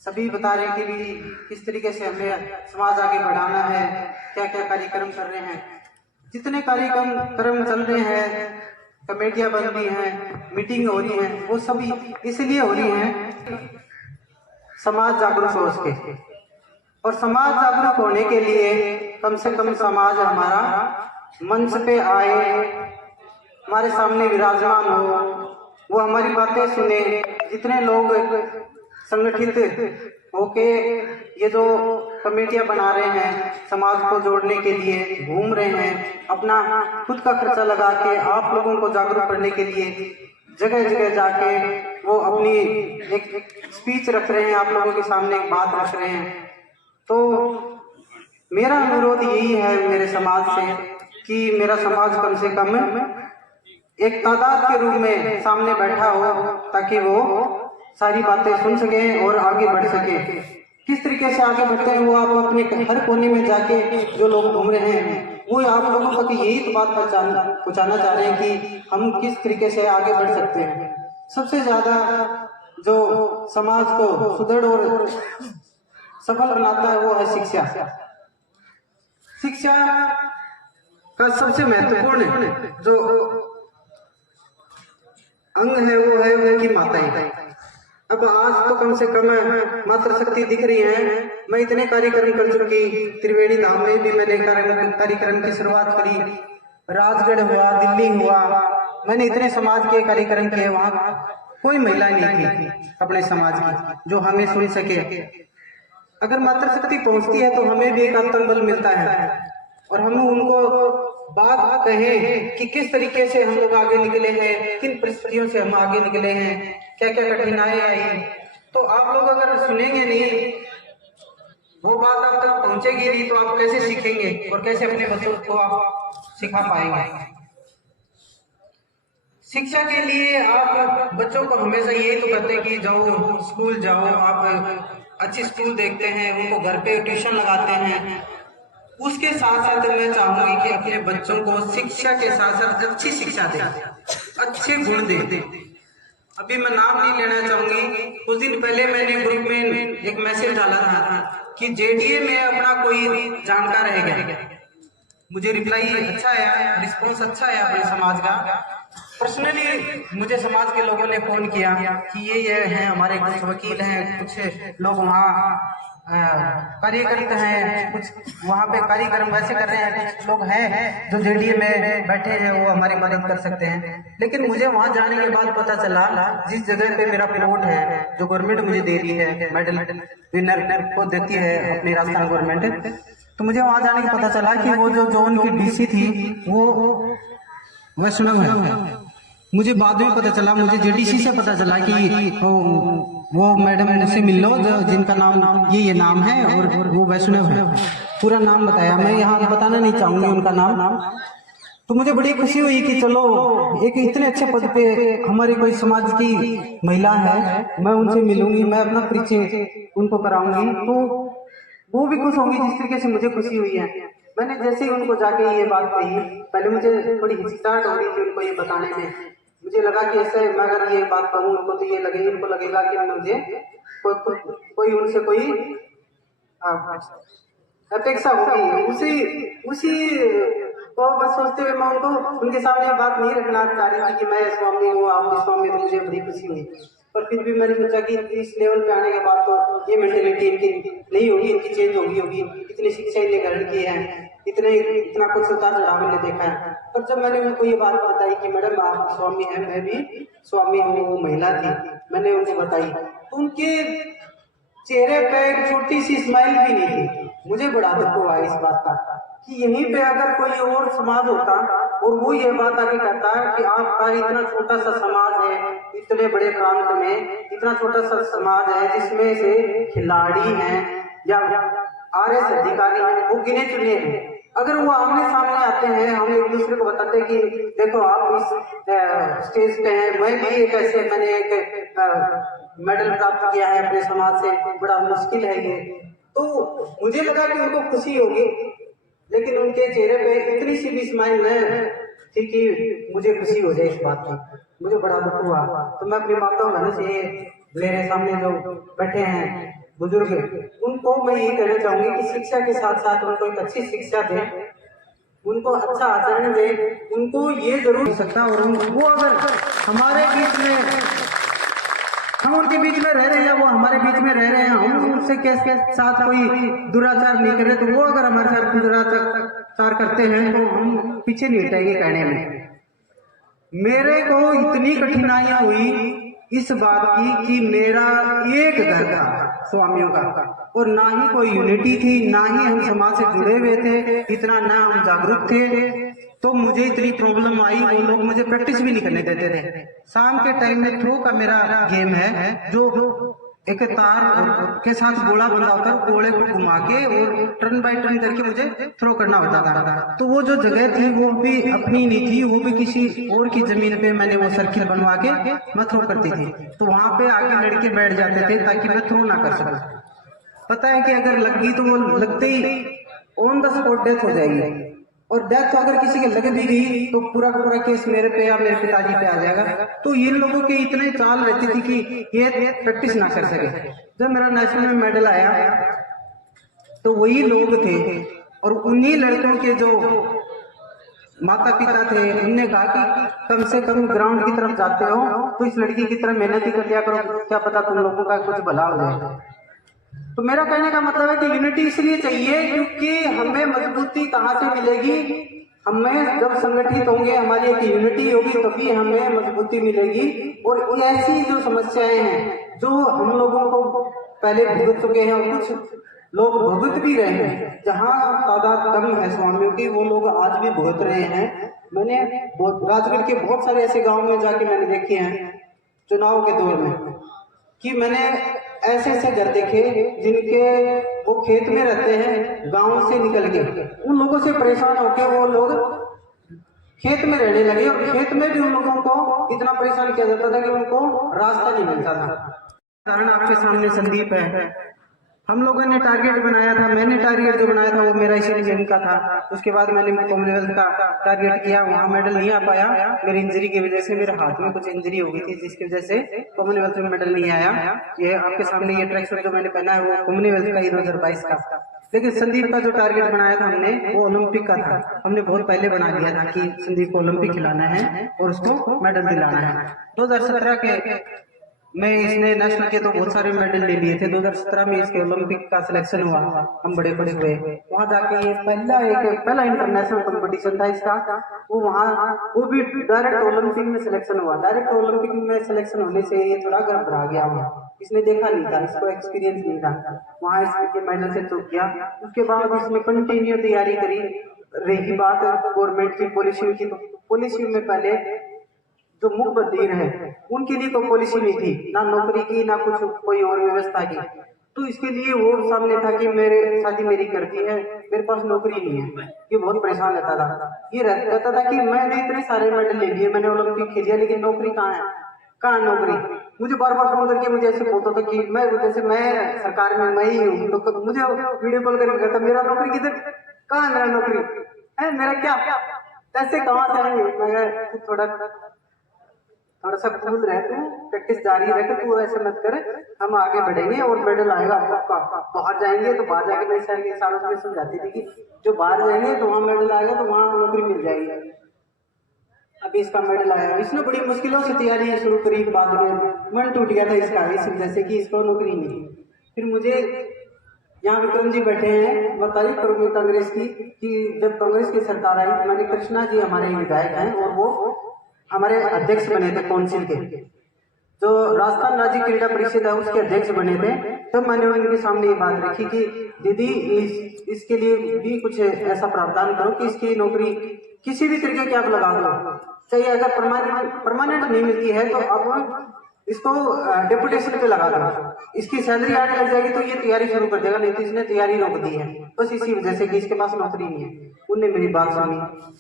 सभी बता रहे हैं कि भी किस तरीके से हमें समाज आगे बढ़ाना है, क्या क्या कार्यक्रम कर रहे हैं। जितने कार्यक्रम चल रहे हैं, कमेटियां बन रही हैं, मीटिंग हो रही हैं, वो सभी इसलिए हो रही हैं समाज जागरूक हो सके। और समाज जागरूक होने के लिए कम से कम समाज हमारा मंच पे आए, हमारे सामने विराजमान हो, वो हमारी बातें सुने। जितने लोग संगठित होके ये जो कमेटियां बना रहे हैं, समाज को जोड़ने के लिए घूम रहे हैं, अपना खुद का खर्चा लगा के आप लोगों को जागरूक करने के लिए जगह जगह जाके वो अपनी एक स्पीच रख रहे हैं, आप लोगों के सामने एक बात रख रहे हैं। तो मेरा अनुरोध यही है मेरे समाज से कि मेरा समाज कम से कम एक तादाद के रूप में सामने बैठा हो, ताकि वो सारी बातें सुन सके और आगे बढ़ सके। किस तरीके से आगे बढ़ते हैं वो आप अपने हर कोने में जाके जो लोग घूम रहे हैं, वो आप लोगों तक यही तो बात पहुंचाना चाह रहे हैं कि हम किस तरीके से आगे बढ़ सकते हैं। सबसे ज्यादा जो समाज को सुदृढ़ और सफल बनाता है वो है शिक्षा। शिक्षा का सबसे महत्वपूर्ण जो अंग है वो है उनकी माताएं। अब आज तो कम से कम मातृ शक्ति दिख रही है। मैं इतने कार्यक्रम कर चुकी, त्रिवेणी धाम में भी मैंने कार्यक्रम की शुरुआत करी, राजगढ़ हुआ, दिल्ली हुआ, मैंने इतने समाज के कार्यक्रम किए। वहां कोई महिला नहीं थी अपने समाज की जो हमें सुन सके। अगर मातृशक्ति पहुंचती है तो हमें भी एक आत्मबल मिलता है और हम उनको बात कहें कि किस तरीके से हम लोग आगे निकले हैं, किन परिस्थितियों से हम आगे निकले हैं, क्या क्या कठिनाई आई। तो आप लोग अगर सुनेंगे नहीं, वो बात आप तक पहुंचेगी नहीं, तो आप कैसे सीखेंगे और कैसे अपने बच्चों को आप सिखा पाएंगे। शिक्षा के लिए आप बच्चों को हमेशा यही तो कहते हैं कि जाओ स्कूल जाओ, आप अच्छी स्कूल देखते हैं, उनको घर पे ट्यूशन लगाते हैं। उसके साथ साथ मैं चाहूंगी कि अपने बच्चों को शिक्षा के साथ साथ अच्छी शिक्षा दें, अच्छे गुण दें। अभी मैं नाम नहीं लेना चाहूंगी, कुछ दिन पहले मैंने ग्रुप में एक मैसेज डाला था कि जेडीए में अपना कोई जानकार रह गया। मुझे रिप्लाई अच्छा आया, रिस्पॉन्स अच्छा आया अपने समाज का। पर्सनली मुझे समाज के लोगों ने फोन किया कि ये हैं हमारे कुछ वकील हैं, कुछ लोग वहाँ कार्यकर्ता हैं, कुछ वहाँ पे कार्यक्रम वैसे कर रहे हैं, कुछ लोग हैं जो जेडीए में बैठे हैं, वो हमारी मदद कर सकते हैं। लेकिन मुझे वहाँ जाने के बाद पता चला जिस जगह पे मेरा प्लॉट है जो गवर्नमेंट मुझे दे रही है, मेडल विनर को देती है अपनी राजस्थान गवर्नमेंट, तो मुझे वहाँ जाने का पता चला कि वो जो उनकी डीसी थी वो वैष्णव है। मुझे बाद में पता चला, मुझे जेडीसी से पता चला कि वो मैडम से मिल लो जिनका नाम ये नाम है और वो वैष्णव है। पूरा नाम बताया, मैं यहाँ बताना नहीं चाहूंगी उनका नाम। तो मुझे बड़ी खुशी हुई कि चलो एक इतने अच्छे पद पे हमारी कोई समाज की महिला है, मैं उनसे मिलूंगी, मैं अपना परिचय उनको कराऊंगी, तो वो भी खुश होंगी जिस तरीके से मुझे खुशी हुई है। मैंने जैसे ही उनको जाके ये बात कही, पहले मुझे थोड़ी हिचकिचाहट हो रही थी उनको ये बताने में। मुझे लगा कि ऐसे मैं अगर ये बात कहूँ उनको तो ये उनको लगेगा कि मुझे कोई उनसे कोई अपेक्षा होगी, उसी तो बस सोचते हुए मैं उनको उनके सामने बात नहीं रखना चाह रही थी कि मैं स्वामी हूँ, आप भी स्वामी, तो मुझे बड़ी खुशी हुई। पर फिर भी मैंने सोचा कि इस लेवल पे आने के बाद तो ये मेंटेलिटी इनकी नहीं होगी, इनकी चेंज होगी। इतनी शिक्षा इन्हें ग्रहण की है, इतना कुछ उतार चढ़ाव इन्हें देखा है। पर जब मैंने उनको ये बात बताई कि मैडम आप स्वामी हैं, मैं भी स्वामी हूँ, वो महिला थी, मैंने उनको बताई तो उनके चेहरे पे एक छोटी सी स्माइल भी नहीं थी। मुझे बड़ा दुख हुआ इस बात का कि यहीं पे अगर कोई और समाज होता और वो ये बात आगे कहता है कि आपका इतना छोटा सा समाज है, इतने बड़े प्रांत में इतना छोटा सा समाज है जिसमें से खिलाड़ी हैं या आरएस अधिकारी हैं, वो गिने चुने हैं, अगर वो आमने सामने आते हैं, हम एक दूसरे को बताते हैं कि देखो आप इस स्टेज पे हैं, मैं भी एक ऐसे मैंने एक मेडल प्राप्त किया है अपने समाज से, बड़ा मुश्किल है ये, तो मुझे लगा कि उनको खुशी होगी, लेकिन उनके चेहरे पे इतनी सी भी स्माइल न थी कि मुझे खुशी हो जाए इस बात की। मुझे बड़ा दुख हुआ। तो मैं अपनी माताओं बहनों से मेरे सामने जो बैठे हैं बुजुर्ग, उनको मैं यही कहना चाहूंगी कि शिक्षा के साथ साथ उनको एक अच्छी शिक्षा दें, उनको अच्छा आचरण दें, उनको ये जरूर हो सकता। और वो अगर हमारे बीच में, हम उनके बीच में रह रहे हैं या वो हमारे बीच में रह रहे हैं, हम उनसे के साथ कोई दुराचार नहीं कर रहे, तो वो अगर हमारे साथ दुराचार करते हैं तो हम पीछे नहीं हटेंगे कहने में। मेरे को इतनी कठिनाइयां हुई इस बात की कि मेरा एक घर था स्वामियों का, और ना ही कोई यूनिटी थी, ना ही हम समाज से जुड़े हुए थे, इतना ना हम जागरूक थे, तो मुझे इतनी प्रॉब्लम आई। वो लोग मुझे प्रैक्टिस भी नहीं करने देते थे। शाम के टाइम में थ्रो का मेरा गेम है, जो एक तार के साथ गोला बंधा होता है, गोले को घुमा के और टर्न बाय टर्न करके मुझे थ्रो करना होता था। तो वो जो जगह थी वो भी अपनी नहीं थी, वो भी किसी और की जमीन पे मैंने वो सर्किल बनवा के मैं थ्रो करती थी। तो वहां पे आगे लड़के बैठ जाते थे ताकि मैं थ्रो ना कर सकूं। पता है कि अगर लग गई तो वो लगते ही ऑन द स्पॉट डेथ हो जाएगी, और डेथ अगर किसी के लग भी गई तो पूरा का पूरा केस मेरे पे या मेरे पिताजी पे आ जाएगा। तो इन लोगों की इतने चाल रहती थी कि ये प्रैक्टिस ना कर सके। जब मेरा नेशनल में मेडल आया तो वही लोग थे, और उन्हीं लड़कों के जो माता पिता थे, उनने कहा कि कम से कम ग्राउंड की तरफ जाते हो तो इस लड़की की तरफ मेहनत ही कर लिया करो, क्या पता तुम लोगों का कुछ भला हो जाए। तो मेरा कहने का मतलब है कि यूनिटी इसलिए चाहिए क्योंकि हमें मजबूती कहाँ से मिलेगी, हमें जब संगठित होंगे, हमारी एक यूनिटी होगी, तभी हमें मजबूती मिलेगी। और ऐसी जो समस्याएं हैं जो हम लोगों को पहले भुगत चुके हैं और कुछ लोग भुगत भी रहे हैं, जहाँ तादाद कम है स्वामियों की, वो लोग आज भी भुगत रहे हैं। मैंने राजगढ़ के बहुत सारे ऐसे गाँव में जाके मैंने देखे हैं चुनाव के दौर में, कि मैंने ऐसे ऐसे घर देखे जिनके वो खेत में रहते हैं, गांव से निकल के उन लोगों से परेशान होकर वो लोग खेत में रहने लगे, और खेत में भी उन लोगों को इतना परेशान किया जाता था कि उनको रास्ता नहीं मिलता था। उदाहरण आपके सामने संदीप है। हम लोगों ने टारगेट बनाया था, मैंने टारगेट जो बनाया था वो मेरा एशियन गेम का था। उसके बाद मैंने कॉमनवेल्थ का टारगेट किया, वहाँ मेडल नहीं आ पाया मेरी इंजरी की वजह से। मेरे हाथ में कुछ इंजरी हो गई थी जिसकी वजह से कॉमनवेल्थ में मेडल नहीं आया। ये आपके सामने ये ट्रैक सूट जो मैंने पहना है वो कॉमनवेल्थ का ही 2022 का। लेकिन संदीप का जो टारगेट बनाया था हमने वो ओलंपिक का था। हमने बहुत पहले बना लिया था कि संदीप को ओलंपिक खिलाना है और उसको मेडल दिलाना है। 2017 के में इसने नेशनल के तो बहुत सारे मेडल ले लिए थे। 2017 में इसके ओलंपिक का सिलेक्शन हुआ, हम बड़े बड़े हुए। वहाँ जाके ये पहला इंटरनेशनल कंपटीशन था इसका, वो भी डायरेक्ट ओलंपिक में सिलेक्शन हुआ। डायरेक्ट ओलंपिक में सिलेक्शन होने से ये थोड़ा घबरा गया हुआ, इसने देखा नहीं था, इसको एक्सपीरियंस नहीं था। वहाँ इसके मेडल से चूक गया। उसके बाद इसने कंटिन्यू तैयारी करी। रही बात गवर्नमेंट की पॉलिसी की, तो पॉलिसी में पहले जो मुख्य बधिर है उनके लिए कोई पॉलिसी नहीं थी, ना नौकरी की ना कुछ कोई और व्यवस्था की। तो इसके लिए वो सामने था कि मेरे शादी मेरी करती है, मेरे पास नौकरी नहीं है। ये बहुत परेशान रहता था। ये रहता था कि मैंने इतने सारे मेडल ले लिए, मैंने ओलंपिक खेल लिया, लेकिन नौकरी कहाँ है, कहाँ नौकरी। मुझे बार बार फोन करके मुझे ऐसे बोलता था कि मैं जैसे मैं सरकार में मैं ही हूँ, तो मुझे वीडियो कॉल करके कहता मेरा नौकरी किधर, कहाँ है मेरा नौकरी है, मेरा क्या पैसे कहाँ से आएंगे। मैं थोड़ा थोड़ा सा कूल रहे, तू प्रैक्टिस जारी रखे, तू ऐसे मत करे, हम आगे बढ़ेंगे और मेडल आएगा आपका। बाहर जाएंगे तो बाहर जाके, मैं सर के सालों में समझाती थी कि जो बाहर जाएंगे तो वहाँ मेडल आएगा, तो वहाँ नौकरी मिल जाएगी। अभी इसका मेडल आया, इसने बड़ी मुश्किलों से तैयारी शुरू करी, बाद में मन टूट गया था इसका, इस वजह से कि इसको नौकरी मिली। फिर मुझे यहाँ विक्रम जी बैठे हैं, मैं तारीफ करूँगी कांग्रेस की कि जब कांग्रेस की सरकार आई तो मैंने कृष्णा जी हमारे विधायक हैं और वो हमारे अध्यक्ष बने थे काउंसिल के, जो राजस्थान राज्य क्रीड़ा परिषद है उसके अध्यक्ष बने थे। तब मैंने उनके सामने ये बात रखी कि दीदी इसके लिए भी कुछ ऐसा प्रावधान करो कि इसकी नौकरी किसी भी तरीके की आप लगा दो, चाहिए अगर परमानेंट नहीं मिलती है तो आप इसको डेपुटेशन पे लगा दो, इसकी सैलरी आने लग जाएगी तो ये तैयारी शुरू कर देगा, नहीं तो इसने तैयारी रोक दी है बस इसी वजह से कि इसके पास नौकरी नहीं है। उनने मेरी बात सुनी,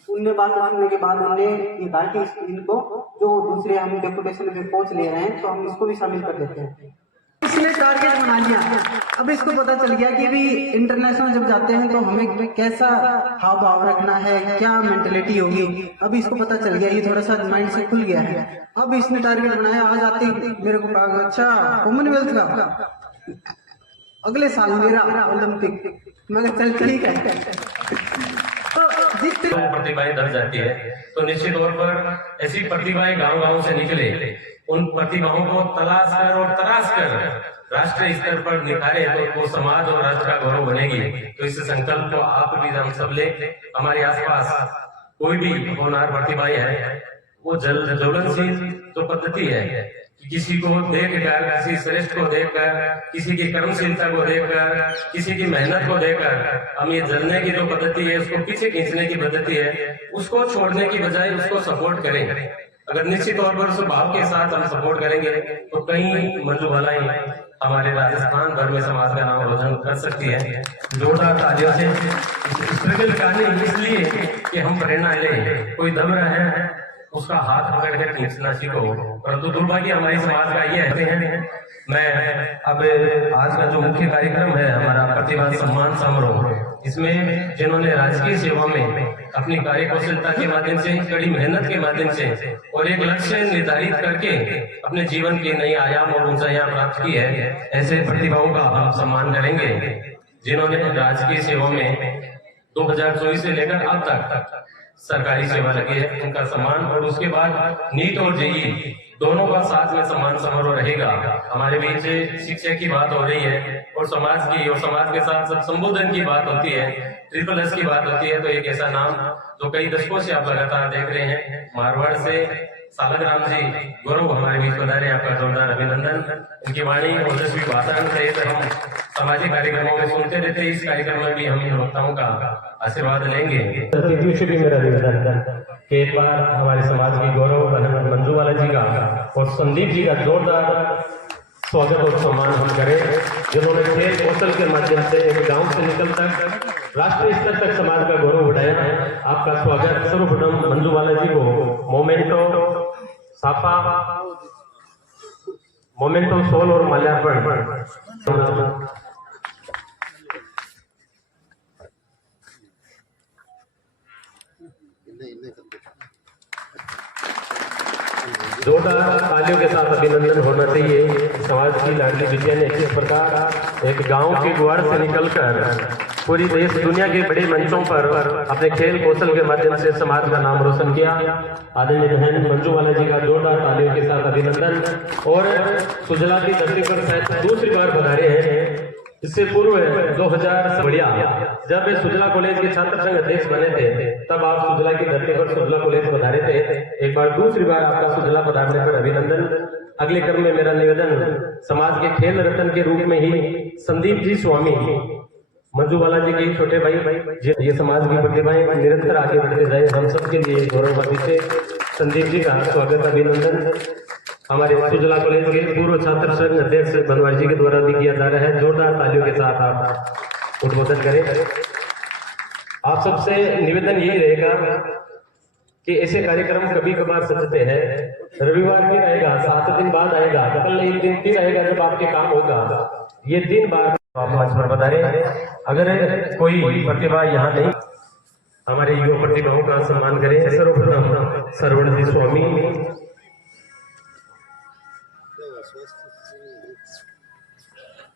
उनने बात सुनने के बाद उन्होंने ये कहा कि इनको जो दूसरे हम डेपुटेशन पे कोच ले रहे हैं तो हम इसको भी शामिल कर देते हैं। इसने टारगेट बना लिया, अब इसको पता चल गया कि भी इंटरनेशनल जब जाते हैं तो हमें कैसा हाव भाव रखना है, क्या मेंटेलिटी होगी, अब इसको पता चल गया, ये थोड़ा सा माइंड से खुल गया है। अब इसने टारगेट बनाया, आज आते मेरे को कहा अच्छा कॉमनवेल्थ का अगले साल मेरा ओलंपिक, मगर चल ठीक है। तो जिस प्रतिभाएं दब जाती है तो निश्चित तौर पर ऐसी प्रतिभाएं गांव-गांव से निकले, उन प्रतिभाओं को तलाश कर राष्ट्रीय स्तर पर निखारे तो वो समाज और राष्ट्र का गौरव बनेगी। तो इस संकल्प को आप भी हम सब ले, हमारे आसपास कोई भी होनहार प्रतिभाएं है, वो ज्वलनशील जो पद्धति है कि किसी को देखकर, किसी श्रेष्ठ को देखकर, किसी की कर्मशीलता को देखकर, किसी की मेहनत को देखकर हम ये जलने की जो पद्धति है, उसको पीछे खींचने की पद्धति है, उसको छोड़ने की बजाय उसको सपोर्ट करें। अगर निश्चित तौर पर स्वभाव के साथ हम सपोर्ट करेंगे तो कई मंजू बालाएं हमारे राजस्थान भर में समाज का नाम रोशन कर सकती है। जोरदार तालियों से स्ट्रगल करने इसलिए कि हम प्रेरणा लें, कोई दब रहा है उसका हाथ पकड़ कर खींचना सीखो, परंतु दुर्भाग्य हमारे समाज का ये है। मैं अब आज का जो मुख्य कार्यक्रम है हमारा प्रतिभा सम्मान समारोह, इसमें जिन्होंने राजकीय सेवा में अपनी कार्यकुशलता के माध्यम से, कड़ी मेहनत के माध्यम से और एक लक्ष्य निर्धारित करके अपने जीवन के नई आयाम और ऊंचाइयां प्राप्त की है, ऐसे प्रतिभाओं का हम सम्मान करेंगे जिन्होंने राजकीय सेवा में 2024 से लेकर अब तक सरकारी सेवा लगी है, उनका सम्मान। और उसके बाद नीट और जेईई दोनों का साथ में सम्मान समारोह रहेगा। हमारे बीच शिक्षा की बात हो रही है और समाज की, और समाज के साथ साथ संबोधन की बात होती है, SSS की बात होती है। तो एक ऐसा नाम जो कई दशकों से आप लगातार देख रहे हैं, मारवाड़ से सालग्राम जी गौरव हमारे बीच पधारे, आपका जोरदार अभिनंदन। इनकी वाणी ओजस्वी भाषण सहित हम सामाजिक कार्यक्रमों में सुनते रहते हैं, इस कार्यक्रम में भी हम इन वक्ताओं का आशीर्वाद लेंगे। अतिथियों से भी मेरा निवेदन कि एक बार हमारे समाज की गौरव मंजू बाला जी का और संदीप जी का जोरदार स्वागत और सम्मान हम करें, जिन्होंने खेल कौशल के माध्यम से एक गांव से निकलकर राष्ट्रीय स्तर तक समाज का गौरव बढ़ाया है। आपका स्वागत सर्वप्रथम मंजू बाला जी को मोमेंटो सोल और माल्यार्पण। जोरदार तालियों के साथ अभिनंदन होना चाहिए। समाज की लाडली बिटिया ने किस प्रकार एक गांव के गुआर से निकलकर पूरी देश दुनिया के बड़े मंचों पर अपने खेल कौशल के माध्यम से समाज का नाम रोशन किया। आदरणीय बहन मंजू बाला जी का जोरदार तालियों के साथ अभिनंदन। और सुजला की धरती पर शायद दूसरी बार पधारे हैं, इससे पूर्व 2000 बढ़िया जब सुजला कॉलेज के छात्र संघ अध्यक्ष बने थे, तब आप सुजला की धरती पर सुजला कॉलेज पधारे थे। एक बार दूसरी बार आपका सुजला पधारने पर अभिनंदन। अगले क्रम में मेरा निवेदन, समाज के खेल रत्न के रूप में ही संदीप जी स्वामी मंजू बाला जी के छोटे भाई, ये समाज की प्रतिभाएं निरंतर आगे बढ़ते जाए, हम सबके लिए गौरव से संदीप जी का स्वागत अभिनंदन हमारे सुजला कॉलेज के पूर्व छात्र संघ अध्यक्ष बनवारी जी के द्वारा भी किया जा रहा है। जोरदार तालियों के साथ आप उद्बोधन करें। आप सबसे निवेदन यही रहेगा कि ऐसे कार्यक्रम कभी कभार सजते हैं, रविवार भी आएगा, 7 दिन बाद आएगा, कल एक दिन फिर आएगा जब आपके काम होगा, ये दिन बार आप मंच पर पधारे। अगर कोई प्रतिभा यहाँ नहीं, हमारे युवा प्रतिभाओं का सम्मान करें। सर्वप्रथम सरवण जी स्वामी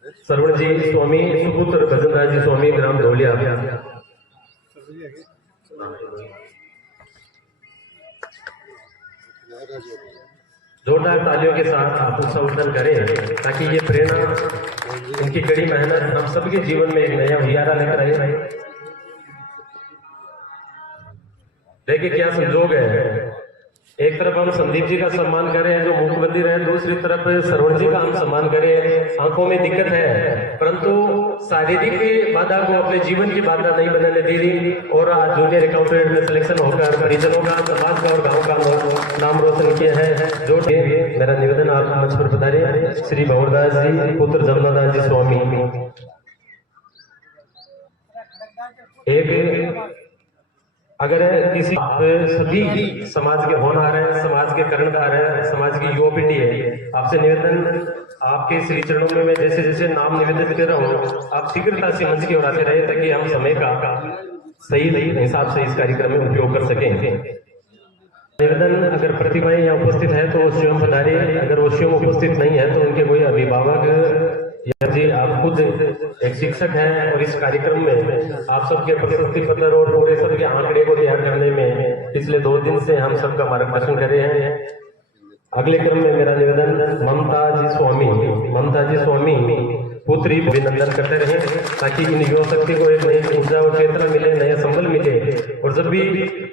श्रवण जी स्वामी, सुपुत्र भजनराज जी स्वामी, ग्राम धौलिया। जोरदार तालियों के साथ आप संवर्धन करें ताकि ये प्रेरणा, इनकी कड़ी मेहनत हम सबके जीवन में एक नया उजाला लेकर आए। देखिए क्या संजोग है, एक तरफ हम संदीप जी का सम्मान कर रहे हैं जो मूक मंदिर है, दूसरी तरफ श्रवण जी का हम सम्मान करें। आंखों में दिक्कत है परंतु शारीरिक बाधा को अपने जीवन की बाधा नहीं बनने दे रही और आज जूनियर अकाउंटेंट में सिलेक्शन होकर परिजनों का, समाज का और गाँव का नाम रोशन किया है। जो मेरा निवेदन आप मंच पर पधारे श्री भंवरदास जी पुत्र जमुनादास जी स्वामी। एक अगर किसी सभी समाज के होनहार हैं, समाज के कर्णधार हैं, समाज की युवा पीढ़ी है, आपसे निवेदन आपके श्री चरणों में मैं जैसे जैसे नाम निवेदित कर रहा हूँ आप शीघ्रता से मंच की ओर आते रहे ताकि हम समय का सही हिसाब से इस कार्यक्रम में उपयोग कर सकें। निवेदन अगर प्रतिभाएं यहाँ उपस्थित है तो वो स्वयं पधारे, अगर वो स्वयं उपस्थित नहीं है तो उनके कोई अभिभावक या जी आप खुद एक शिक्षक हैं और इस कार्यक्रम में आप सबके प्रशस्ति पत्र और पूरे सबके आंकड़े को तैयार करने में पिछले 2 दिन से हम सबका मार्गदर्शन कर रहे हैं। अगले क्रम में मेरा निवेदन ममता जी स्वामी पुत्री अभिनंदन करते रहे ताकि इन युवा शक्ति को एक नई ऊर्जा और चेतना मिले, नया संबल मिले और जब भी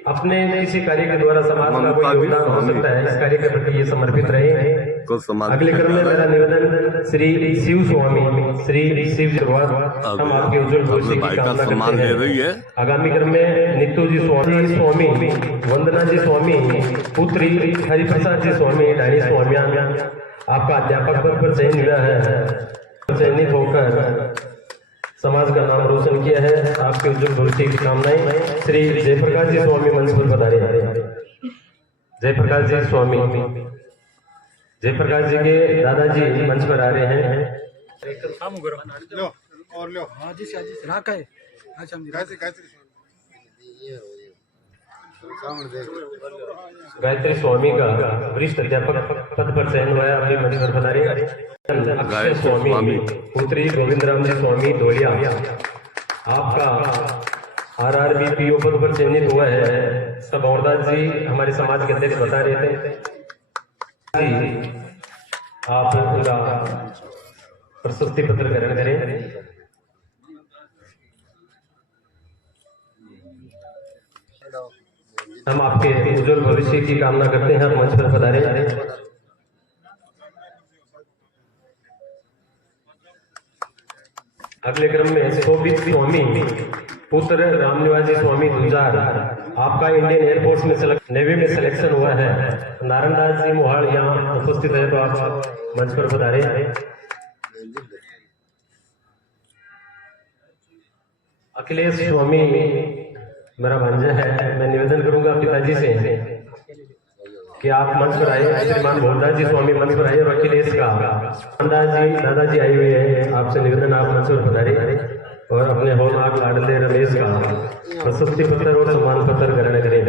अपने किसी कार्य के द्वारा समाज का कोई योगदान हो सकता है इस कार्य के प्रति ये समर्पित रहे। अगले क्रम में मेरा निवेदन श्री शिव शुरुआत हम आपके उज्जवल भविष्य की कामना करते हैं। आगामी क्रम में नीतू जी स्वामी, वंदना जी स्वामी पुत्री, हरिप्रसाद जी स्वामी, ढाणी स्वामी। आपका अध्यापक पद पर चयन हुआ है, चयनित होकर समाज का नाम रोशन किया है। आपके उज्जवल भविष्य की कामनाएं। श्री जयप्रकाश जी स्वामी मंच पर पधारे। जयप्रकाश जी स्वामी, जयप्रकाश जी के दादाजी मंच पर आ रहे हैं। गायत्री स्वामी का वरिष्ठ अध्यापक पद पर चयन हुआ है, अपने मंच पर पधारे। अक्षय स्वामी पुत्री गोविंद राम जी स्वामी धौलिया, आपका RRB PO पद पर चयनित हुआ है। सब भंवरदास जी हमारे समाज के अध्यक्ष बता रहे थे, आप उनका प्रशस्ति पत्र ग्रहण करें। हम आपके उज्जवल भविष्य की कामना करते हैं। मंच पर पधारे। अगले क्रम में शोभित स्वामी पुत्र रामनिवास जी स्वामी गुलजार, आपका इंडियन एयरफोर्स में नेवी में सिलेक्शन हुआ है। नारायण दास जी मोहाल यहाँ उपस्थित है तो आप मंच पर पधारे। अखिलेश स्वामी मेरा भांजा है, मैं निवेदन करूंगा पिताजी से कि आप मंच पर आए। श्रीमान भंवरदास जी स्वामी मंच पर आए और अखिलेश का दादाजी आए हुए हैं, आपसे निवेदन आप मंच पर पधारे और अपने होनहार लाडले रमेश का प्रशस्ति पत्र और सम्मान पत्र ग्रहण करें।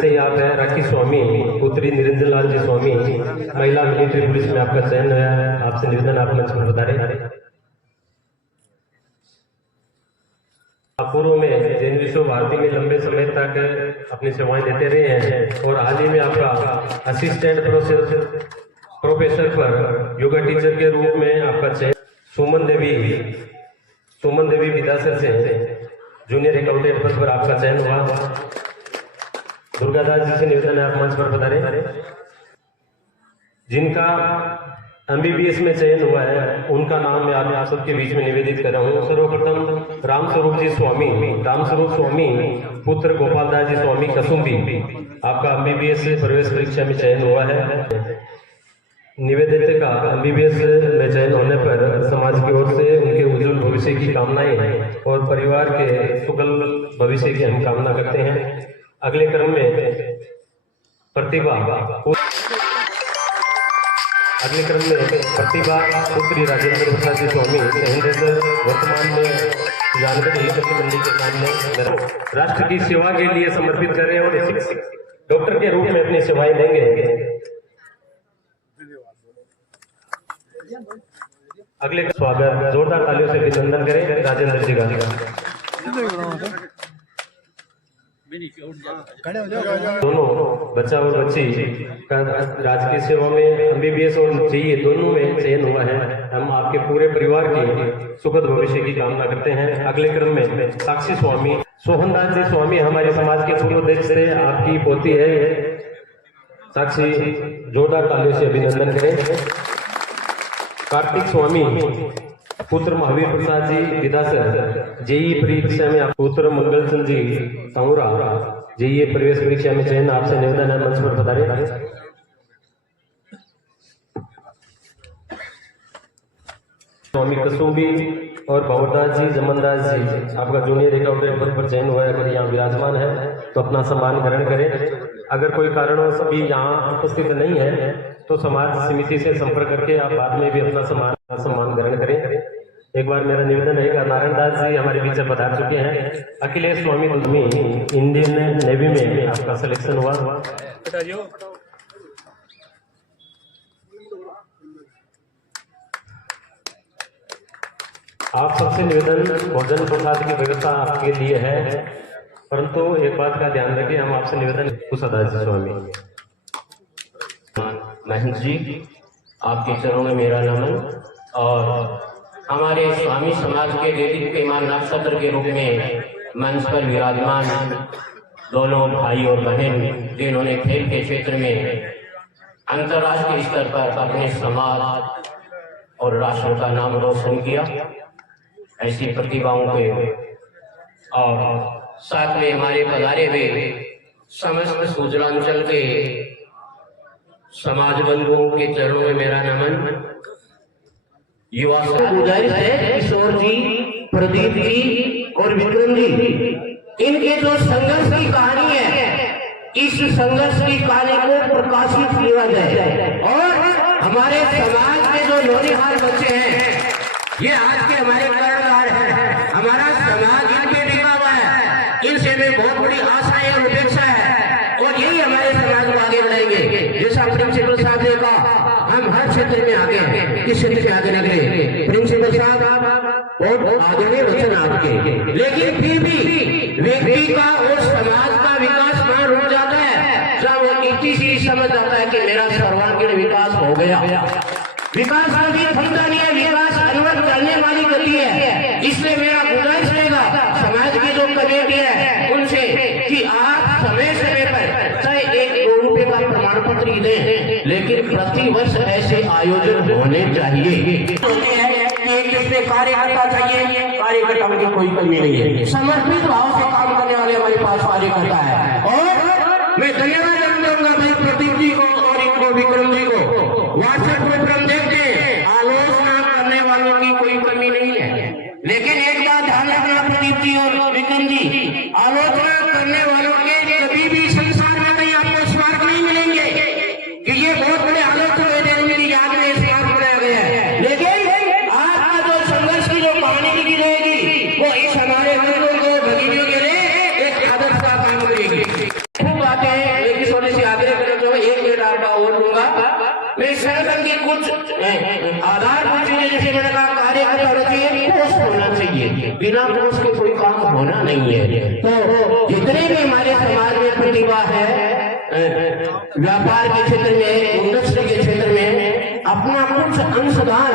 से आप है राखी स्वामी पुत्री निरंजन लाल जी स्वामी, महिला मिलिट्री पुलिस में आपका चयन हुआ है। आपसे निवेदन आप मंच पर पधारे। पूर्व में जैन विश्व भारती में लंबे समय तक अपनी सेवाएं देते रहे हैं और हाल ही में आपका असिस्टेंट प्रोफेसर पर योगा टीचर के रूप में आपका चयन। सुमन देवी विदासर से जूनियर अकाउंटेंट पद पर आपका चयन हुआ। दुर्गादास जी से निवेदन है आप मंच पर पधारे। जिनका MBBS में चयन हुआ है उनका नाम मैं आप सबके बीच में निवेदित कर रहा हूँ। सर्वप्रथम रामस्वरूप स्वामी पुत्र गोपाल दास जी स्वामी कसुम्बी, आपका MBBS प्रवेश परीक्षा में चयन हुआ है। निवेदित का MBBS में चयन होने पर समाज की ओर से उनके उज्जवल भविष्य की कामनाएं हैं और परिवार के सुखल भविष्य की हम कामना करते हैं। अगले क्रम में प्रतिभा पुत्री राजेंद्र प्रसाद जी स्वामी, वर्तमान में जानकारी मंडी के सामने राष्ट्र की सेवा के लिए समर्पित कर रहे हैं और डॉक्टर के रूप में अपनी सेवाएं देंगे। अगले का स्वागत जोरदार तालियों से अभिनंदन करें राजेंद्र जी का। दोनों बच्चा और बच्ची का राजकीय सेवा में MBBS और JEE दोनों में चयन हुआ है। हम आपके पूरे परिवार की सुखद भविष्य की कामना करते हैं। अगले क्रम में साक्षी स्वामी सोहनदास जी स्वामी हमारे समाज के पूर्व अध्यक्ष थे, आपकी पोती है ये साक्षी, जोरदार तालियों से अभिनंदन करें। कार्तिक स्वामी पुत्र महावीर प्रसाद जी विदासर JEE परीक्षा में पुत्र मंगल चंद जी ताउरा JEE प्रवेश परीक्षा में चयन, आपसे निवेदन है मंच पर पधारे। स्वामी कसुम्बी और भवरदास जी जमनदास जी आपका जूनियर अकाउंटेंट पद पर चयन हुआ है, अगर यहाँ विराजमान है तो अपना सम्मान ग्रहण करें। अगर कोई कारणवश अभी यहाँ उपस्थित नहीं है तो समाज समिति से संपर्क करके आप बाद में भी अपना सम्मान ग्रहण करें। एक बार मेरा निवेदन है, नारायण दास जी हमारे बीच पधार चुके हैं। अखिलेश स्वामी इंडियन नेवी में आपका सिलेक्शन हुआ। आप सबसे निवेदन, भोजन प्रसाद की व्यवस्था आपके लिए है, परंतु एक बात का ध्यान रखें, हम आपसे निवेदन कुशदास जी स्वामी। महंत जी आपके चरणों में मेरा नमन, और हमारे स्वामी समाज के वैदिक ईमानदार सत्र के रूप में मंच पर विराजमान दोनों भाई और बहन जिन्होंने खेल के क्षेत्र में अंतर्राष्ट्रीय स्तर पर अपने समाज और राष्ट्र का नाम रोशन किया, ऐसी प्रतिभाओं के और साथ में हमारे पधारे हुए समस्त सूचनांचल के समाज बंधुओं के चरणों में मेरा नमन। युवा गुजारिश है किशोर जी, प्रदीप जी और विक्रम जी, इनके जो संघर्ष की कहानी है, इस संघर्ष की कहानी को प्रकाशित किया जाए, और हमारे समाज के जो नौनिहाल बच्चे हैं, ये आज के हमारे कर्णधार हैं, हमारा समाज इनके टिका हुआ है, इनसे में बहुत बड़ी आशाएं और अपेक्षा है, और यही हमारे समाज को आगे बढ़ाएंगे। जैसा प्रिंसिपल साहब ने कहा, हम हर क्षेत्र में आगे हैं, किस क्षेत्र में आगे निकले। प्रिंसिपल साहब बहुत आदरणीय वचन आपके, लेकिन फिर भी व्यक्ति का और समाज का विकास कहाँ रुक जाता है, जब वो इतनी सी समझ आता है कि मेरा सर्वांगीण विकास हो गया। विकास कभी थमता नहीं है, विकास अनवरत करने वाली गति है। इसलिए मेरा गुजारिश रहेगा समाज की जो कमेटी है उनसे कि आप समय समय पर चाहे 1-2 रुपए का प्रमाण पत्र ही दें, लेकिन प्रतिवर्ष ऐसे आयोजन होने चाहिए। इसमें कार्यकर्ता चाहिए, कार्यकर्ताओं की कोई कमी नहीं है, समर्पित भाव से काम करने वाले हमारे पास कार्यकर्ता है। और मैं धन्यवाद दूंगा भाई प्रदीप जी को और इनको विक्रम जी को। व्हाट्सएप पर हम देखते हैं आलोचना करने वालों की कोई कमी नहीं है, लेकिन एक बात ध्यान रखना प्रदीप जी और विक्रम जी, आलोचना करने वालों के कभी भी संसार में कहीं आपको स्वार्थ नहीं मिलेंगे कि ये बहुत बड़े आलोचना मेरी याद में स्वार्थ बनाया गया है, लेकिन आपका जो संघर्ष की जो कहानी लिखी रहेगी वो इस हमारे बंधुओं को भगिनियों के लिए एक आदर्श का काम करेगी। खूब बातें हैं, लेकिन थोड़ी सी आग्रह करते हुए 1 मिनट आपका और दूंगा। मैं संगठन की कुछ आधारभूत चीजें, जैसे मैंने कहा कार्यकर्ता होना चाहिए, कोष होना चाहिए, बिना कोष के कोई काम होना नहीं है। तो जितने भी हमारे समाज में प्रतिभा है, व्यापार के क्षेत्र में, इंडस्ट्री के क्षेत्र में अपना कुछ अंशदान,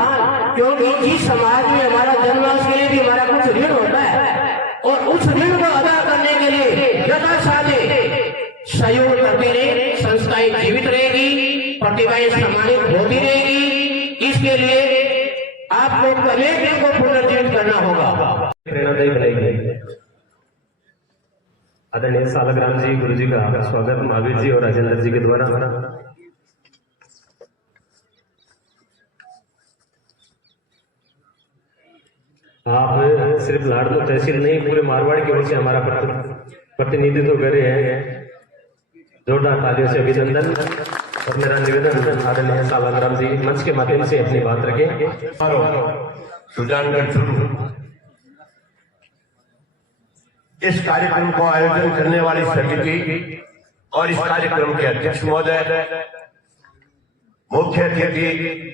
क्योंकि जिस समाज में हमारा जन्म उसके लिए भी हमारा कुछ ऋण होता है, और उस ऋण को अदा करने के लिए यथासाध्य सहयोग करते रहे, संस्थाएं जीवित रहेगी, प्रतिभाएं सम्मानित होती रहेगी। इसके लिए आपको कमेटी को पुनर्जीवित करना होगा, प्रेरणादायी बनाएगी। आदरणीय सालग्राम जी गुरु जी का स्वागत महावीर जी और राजेंद्र जी के द्वारा। आप सिर्फ लाडलो तहसील नहीं, पूरे मारवाड़ की ओर से हमारा प्रतिनिधित्व कर रहे हैं, जोरदार तालियों से अभिनंदन। और मेरा निवेदन आदरणीय सालग्राम जी मंच के माध्यम से अपनी बात रखें। सुजानगढ़ इस कार्यक्रम को आयोजन करने वाली समिति और इस कार्यक्रम के अध्यक्ष महोदय, मुख्य अतिथि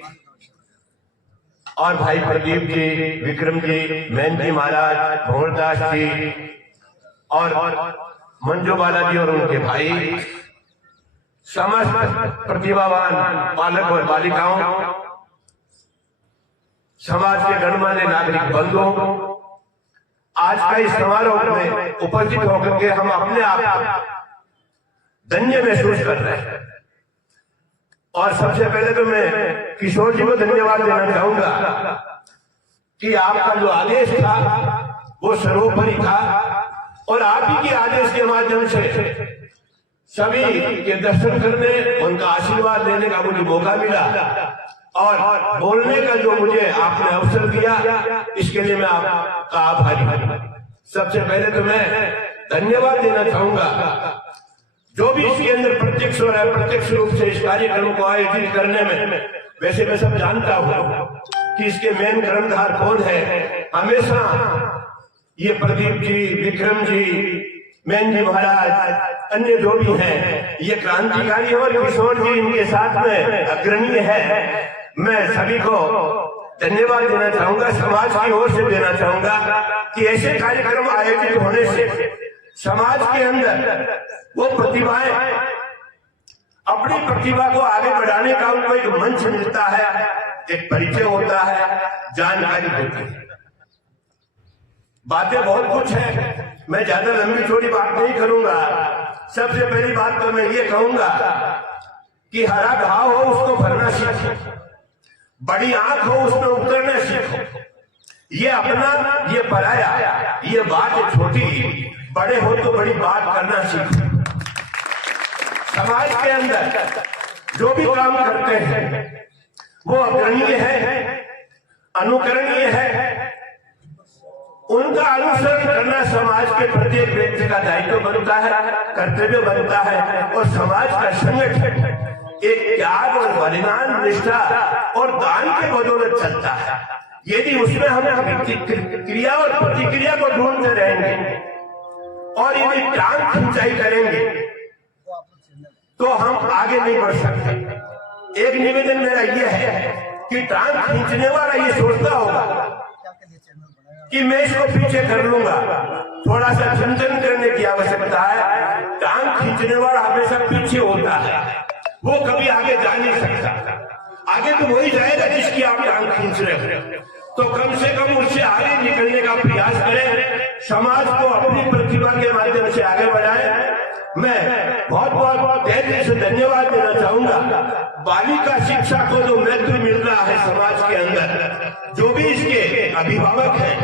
और भाई प्रदीप जी, विक्रम जी, मैन जी महाराज, भंवरदास जी और मंजू बाला जी और उनके भाई, समस्त प्रतिभावान बालक और बालिकाओं, समाज के गणमान्य नागरिक बंधुओं, आज का इस समारोह में उपस्थित होकर के हम अपने आप धन्य महसूस कर रहे हैं। और सबसे पहले तो मैं किशोर जी को धन्यवाद देना चाहूंगा कि आपका जो आदेश था वो सर्वोपरि था और आप ही के आदेश के माध्यम से सभी के दर्शन करने, उनका आशीर्वाद लेने का मुझे मौका मिला और बोलने का जो मुझे आपने अवसर दिया, इसके लिए मैं आपका आभारी हूं। सबसे पहले तो मैं धन्यवाद देना चाहूंगा जो भी इसके अंदर प्रत्यक्ष और अप्रत्यक्ष रूप से इस कार्यक्रम को आयोजित करने में, वैसे मैं सब जानता हूं कि इसके मेन कर्णधार कौन है। हमेशा ये प्रदीप जी, विक्रम जी, मैन जी महाराज, अन्य जो भी हैं, ये क्रांतिकारी और किशोर जी इनके साथ में अग्रणीय है। मैं सभी को धन्यवाद देना चाहूंगा, समाज की ओर से देना चाहूंगा कि ऐसे कार्यक्रम आयोजित होने से समाज के अंदर वो प्रतिभाएं अपनी प्रतिभा को आगे बढ़ाने का उनको एक मंच मिलता है, एक परिचय होता है, जानकारी होती है। बातें बहुत कुछ है, मैं ज्यादा लंबी चौड़ी बात नहीं करूंगा। सबसे पहली बात तो मैं ये कहूंगा कि हरा घाव हो उसको भरना सीखो, बड़ी आंख हो उसमें उतरना सीखो। ये अपना, ये पराया, ये बात छोटी, बड़े हो तो बड़ी बात करना सीखो। समाज के अंदर जो भी काम करते हैं वो अग्रणीय है, अनुकरणीय है, उनका अनुसरण करना समाज के प्रत्येक व्यक्ति का दायित्व बनता है, कर्तव्य बनता है। और समाज का संगठन एक त्याग और बलिदान, निष्ठा और दान के बदौलत चलता है। यदि उसमें हम क्रिया और प्रतिक्रिया को ढूंढते रहेंगे और यदि टांग खिंचाई करेंगे तो हम आगे नहीं बढ़ सकते। एक निवेदन मेरा यह है कि टांग खींचने वाला ये सोचता होगा कि मैं इसको पीछे कर लूंगा, थोड़ा सा चिंतन करने की आवश्यकता है। टांग खींचने वाला हमेशा पीछे होता है, वो कभी आगे जा नहीं सकता। आगे तो वही जाएगा जिसकी आप टांग खींच रहे हो। तो कम से कम उससे आगे निकलने का प्रयास करें, समाज को अपनी प्रतिभा के माध्यम से आगे बढ़ाएं। मैं बहुत बहुत तहे से धन्यवाद देना चाहूंगा बालिका शिक्षा को जो महत्व मिल रहा है समाज के अंदर। जो भी इसके अभिभावक हैं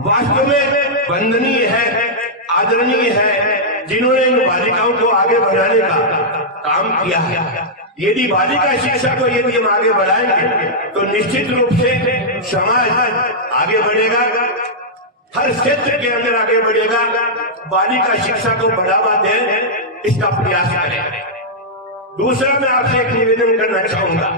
वास्तव में वंदनीय है, आदरणीय है, जिन्होंने इन बालिकाओं को आगे बढ़ाने का काम किया है। यदि बालिका शिक्षा को यदि हम आगे बढ़ाएंगे तो निश्चित रूप से समाज आगे बढ़ेगा, हर क्षेत्र के अंदर आगे बढ़ेगा। बालिका शिक्षा को बढ़ावा दें, इसका प्रयास करें। दूसरा मैं आपसे एक निवेदन करना चाहूंगा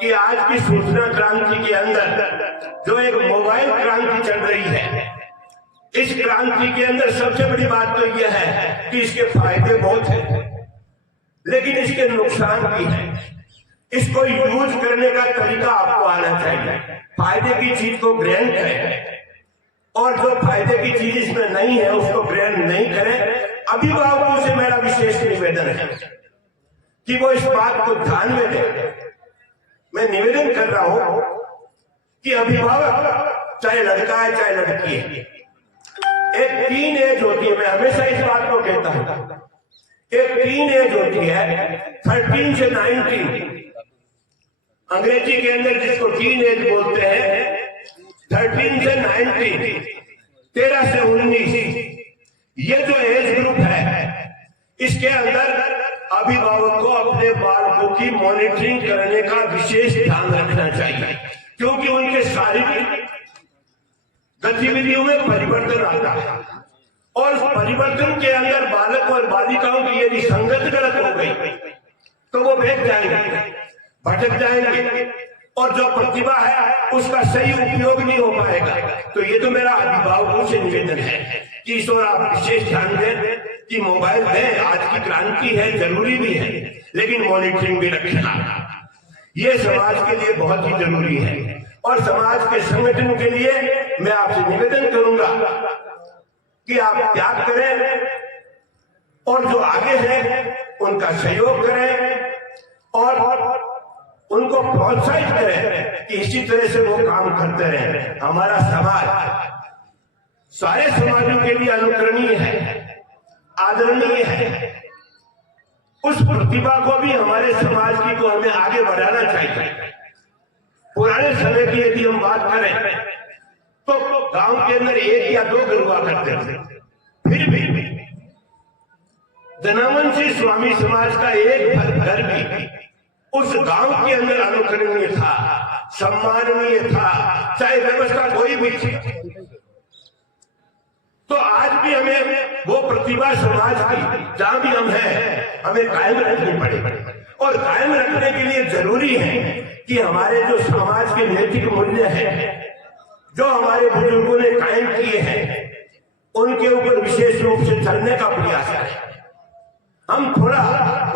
कि आज की सूचना क्रांति के अंदर जो एक मोबाइल क्रांति चल रही है, इस क्रांति के अंदर सबसे बड़ी बात तो यह है कि इसके फायदे बहुत हैं, लेकिन इसके नुकसान भी है। इसको यूज करने का तरीका आपको आना चाहिए। फायदे की चीज को ग्रहण करें और जो फायदे की चीज इसमें नहीं है उसको ग्रहण नहीं करें। अभिभावकों से मेरा विशेष निवेदन है कि वो इस बात को ध्यान में दें। मैं निवेदन कर रहा हूं कि अभिभावक चाहे लड़का है चाहे लड़की है, एक टीन एज होती है। मैं हमेशा इस बात को कहता हूं, एक टीन एज होती है 13 से 19, अंग्रेजी के अंदर जिसको टीन एज बोलते हैं, 13 से 19, 13 से 19, ये जो एज ग्रुप है, इसके अंदर अभिभावक को अपने बालकों की मॉनिटरिंग करने का विशेष ध्यान रखना चाहिए, क्योंकि उनके शारीरिक गतिविधियों में परिवर्तन आता है और उस परिवर्तन के अंदर बालक और बालिकाओं की यदि संगत गलत हो गई तो वो बहक जाएंगे, भटक जाएंगे और जो प्रतिभा है उसका सही उपयोग नहीं हो पाएगा। तो ये तो मेरा अभिभावकों से निवेदन है कि इस ओर आप विशेष ध्यान दें कि मोबाइल दें, आज की क्रांति है, जरूरी भी है, लेकिन मॉनिटरिंग भी रखना ये समाज के लिए बहुत ही जरूरी है। और समाज के संगठन के लिए मैं आपसे निवेदन करूंगा कि आप त्याग करें और जो आगे है उनका सहयोग करें और उनको प्रोत्साहित करें कि इसी तरह से वो काम करते रहें। हमारा समाज सारे समाजों के लिए अनुकरणीय है, आदरणीय है। उस प्रतिभा को भी हमारे समाज की को हमें आगे बढ़ाना चाहिए। पुराने समय की यदि हम बात करें तो गांव के अंदर 1 या 2 घर हुआ करते थे, फिर भी जनमंशी स्वामी समाज का एक घर भी उस गांव के अंदर अनुकरणीय था, सम्माननीय था, चाहे व्यवस्था कोई भी थी। तो आज भी हमें वो प्रतिभा समाज की जहां भी हम हैं हमें कायम रखनी पड़ेगी। और कायम रखने के लिए जरूरी है कि हमारे जो समाज के नैतिक मूल्य हैं, जो हमारे बुजुर्गों ने कायम किए हैं, उनके ऊपर विशेष रूप से चलने का प्रयास करें। हम थोड़ा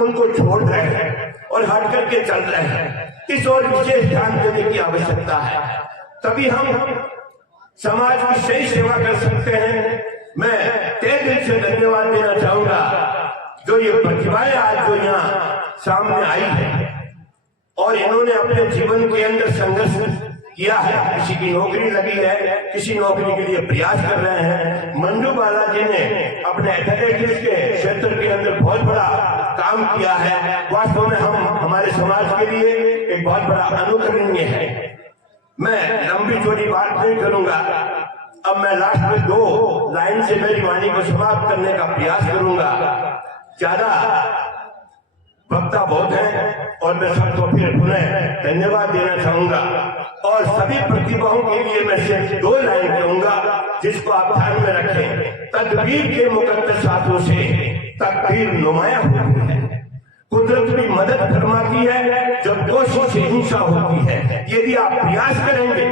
उनको छोड़ रहे हैं और हट करके चल रहे हैं, इस ओर विशेष ध्यान देने की आवश्यकता है, तभी हम समाज की सही सेवा कर सकते हैं। मैं तहे दिल से धन्यवाद देना चाहूंगा जो ये प्रतिभाएं आज जो यहाँ सामने आई है और इन्होंने अपने जीवन के अंदर संघर्ष किया है। किसी की नौकरी लगी है, किसी नौकरी के लिए प्रयास कर रहे हैं। मंजू बालाजी ने अपने एथलेटिक्स के क्षेत्र के अंदर बहुत बड़ा काम किया है। वास्तव में हम हमारे समाज के लिए एक बहुत बड़ा अनुकरणीय है। मैं लंबी चौड़ी बात नहीं करूंगा, अब मैं लास्ट में 2 लाइन से मेरी वाणी को समाप्त करने का प्रयास करूंगा। ज्यादा वक्ता बहुत है और मैं सबको फिर पुनः धन्यवाद देना चाहूंगा और सभी प्रतिभाओं के लिए मैं सिर्फ 2 लाइन कहूंगा जिसको आप ध्यान में रखें। तदबीर के मुकद्दस हाथों से तकदीर नुमाया होती है, कुदरत भी मदद फरमाती है जब कोशिश से हिंसा होती है। यदि आप प्रयास करेंगे,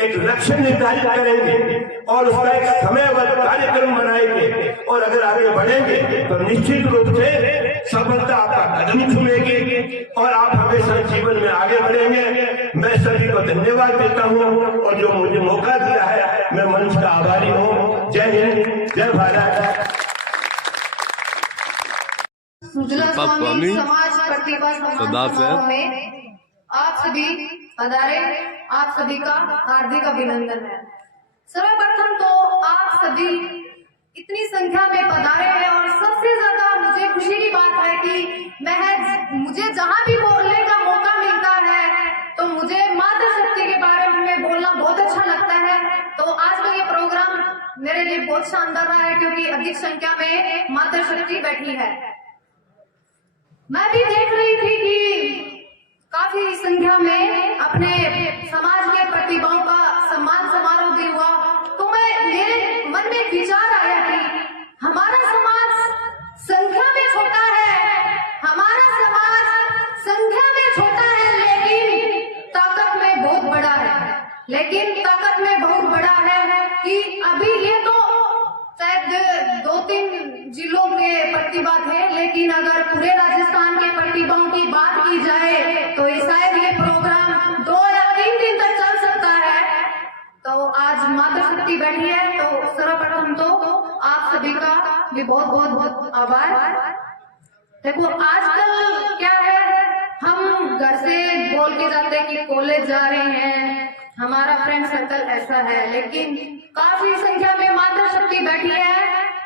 एक लक्ष्य निर्धारित करेंगे और उसका एक समयबद्ध कार्यक्रम बनाएंगे और अगर आगे बढ़ेंगे तो निश्चित रूप से सफलता आपका कदम चूमेगी और आप हमेशा जीवन में आगे बढ़ेंगे। मैं सभी को धन्यवाद देता हूँ और जो मुझे मौका दिया है मैं मंच का आभारी हूँ। जय हिंद, जय भारत। सुजला स्वामी समाज प्रतिभा समारोह में आप सभी पधारे, आप सभी का हार्दिक अभिनंदन है। सर्वप्रथम तो आप सभी इतनी संख्या में पधारे हैं और सबसे ज्यादा मुझे खुशी की बात है कि मुझे जहां भी बोलने का मौका मिलता है तो मुझे मातृशक्ति के बारे में बोलना बहुत अच्छा लगता है। तो आज का ये प्रोग्राम मेरे लिए बहुत शानदार रहा है क्योंकि अधिक संख्या में मातृशक्ति बैठी है। मैं भी देख रही थी कि काफी संख्या में अपने समाज के प्रतिभाओं का सम्मान समारोह भी हुआ, तो मेरे मन में एक विचार आया कि हमारा समाज संख्या में छोटा है, हमारा समाज संख्या में छोटा है लेकिन ताकत में बहुत बड़ा है। लेकिन ताकत में बहुत बड़ा है कि अभी ये तो शायद 2-3 जिलों के प्रतिभा थे, लेकिन अगर पूरे राजस्थान के प्रतिभाओं की बात की जाए तो शायद ये प्रोग्राम 2 या 3 दिन तक चल सकता है। तो आज मातृशक्ति बैठी है, तो सर्वप्रथम तो आप सभी का भी बहुत बहुत बहुत आभार। देखो आजकल क्या है, हम घर से बोल के जाते हैं कि कॉलेज जा रहे हैं, हमारा फ्रेंड सर्कल ऐसा है, लेकिन काफी संख्या में मातृशक्ति बैठी है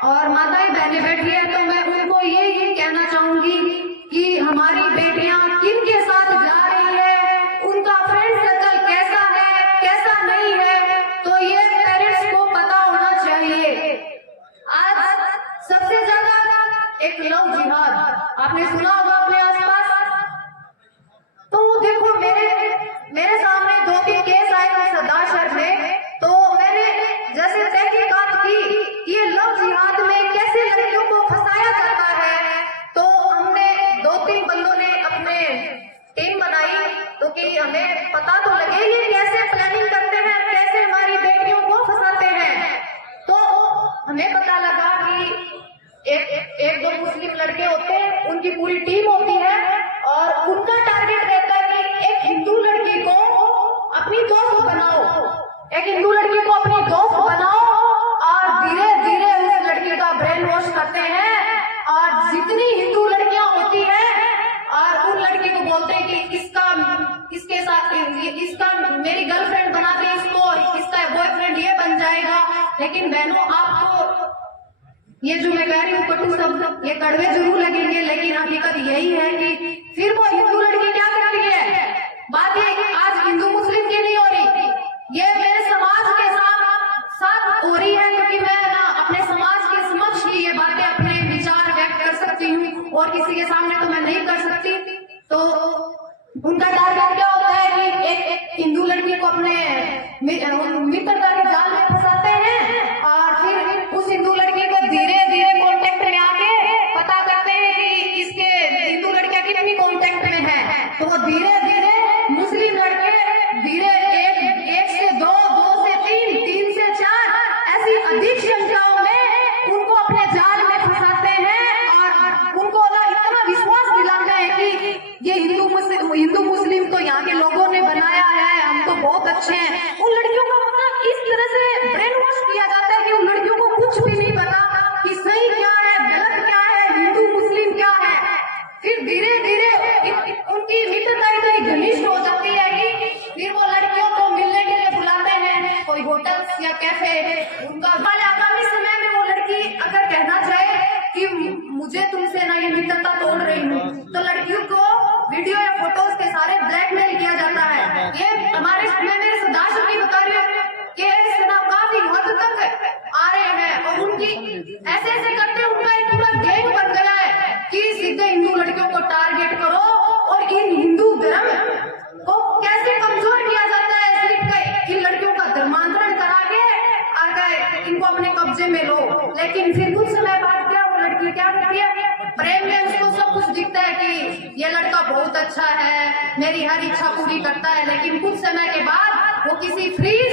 और माताएं बहनें बैठी है। तो मैं उनको ये कहना चाहूंगी कि हमारी बेटियां किन के साथ जा रही है, उनका फ्रेंड सर्कल कैसा है कैसा नहीं है, तो ये पेरेंट्स को पता होना चाहिए। आज सबसे ज्यादा एक लव जिहाद आपने सुना होगा अपने आसपास। तो देखो मेरे सामने 2-3 केस आए थे सरदार में, तो मैंने जैसे तहकीकात की ये लव जिहाद में कैसे लड़कियों को फंसाया जाता है, तो हमने 2-3 बंदों ने अपने एक हिंदू लड़की को अपनी दोस्त बनाओ और धीरे धीरे उस लड़की का ब्रेन वॉश करते हैं, और जितनी हिंदू लड़कियां होती हैं और उन लड़की को बोलते हैं कि इसके साथ इसका मेरी गर्लफ्रेंड बना दे, इसको इसका बॉयफ्रेंड ये बन जाएगा। लेकिन बहनों, आपको ये जो मैं कह रही हूँ कटु शब्द, ये कड़वे जरूर लगेंगे, लेकिन हकीकत यही है कि फिर वो हिंदू लड़की क्या करती है। बात ये आज हिंदू मुस्लिम की नहीं हो रही, ये मेरे समाज के साथ हो रही है, क्योंकि मैं ना अपने समाज के समक्ष ही ये बातें अपने विचार व्यक्त कर सकती हूँ और किसी के सामने तो मैं नहीं कर सकती। तो उनका टारगेट क्या होता है कि एक हिंदू लड़की को अपने मित्रता के जाल में फंसाते हैं और फिर उस हिंदू लड़की को धीरे धीरे कॉन्टेक्ट में आके पता करते हैं कि इसके हिंदू लड़कियां कितनी कॉन्टेक्ट में है। तो वो धीरे धीरे मुस्लिम लड़के धीरे एक से दो से तीन से चार ऐसी अधिक संख्याओं में उनको अपने जाल में फंसाते हैं और उनको इतना विश्वास दिलाते हैं कि ये हिंदू मुस्लिम तो यहाँ के लोगों ने बनाया है, हम तो बहुत अच्छे हैं। उन लड़कियों का मतलब इस तरह से ब्रेन वॉश किया जाता है कि उन लड़कियों को कुछ भी नहीं पता कि सही क्या है, गलत क्या है, हिंदू मुस्लिम क्या है। फिर धीरे धीरे उनकी मित्रता इतनी घनिष्ठ हो जाती है कि फिर वो लड़कियों को मिलने के लिए बुलाते हैं कोई होटल या कैफे। उनका आगामी समय में वो लड़की अगर कहना चाहे कि मुझे तुमसे ना ये मित्रता तोड़ रही हूँ, तो लड़कियों को वीडियो या फोटोज के सारे ब्लैकमेल किया जाता है। ये हमारे मैं मेरे सदाशत की बता रही हूँ कि काफी हद तक आ रहे हैं और उनकी ऐसे करते उनका एक पूरा गैंग बन गया है कि सीधे हिंदू लड़कियों को टारगेट करो और इन हिंदू धर्म को कैसे कमजोर किया जाता है। सिर्फ इन लड़कियों का धर्मांतरण करा के और इनको अपने कब्जे में लो। लेकिन फिर कुछ समय बाद क्या वो लड़की क्या करती है, प्रेम में उसको सब कुछ दिखता है कि ये लड़का बहुत अच्छा है, मेरी हर इच्छा पूरी करता है। लेकिन कुछ समय के बाद वो किसी फ्रीज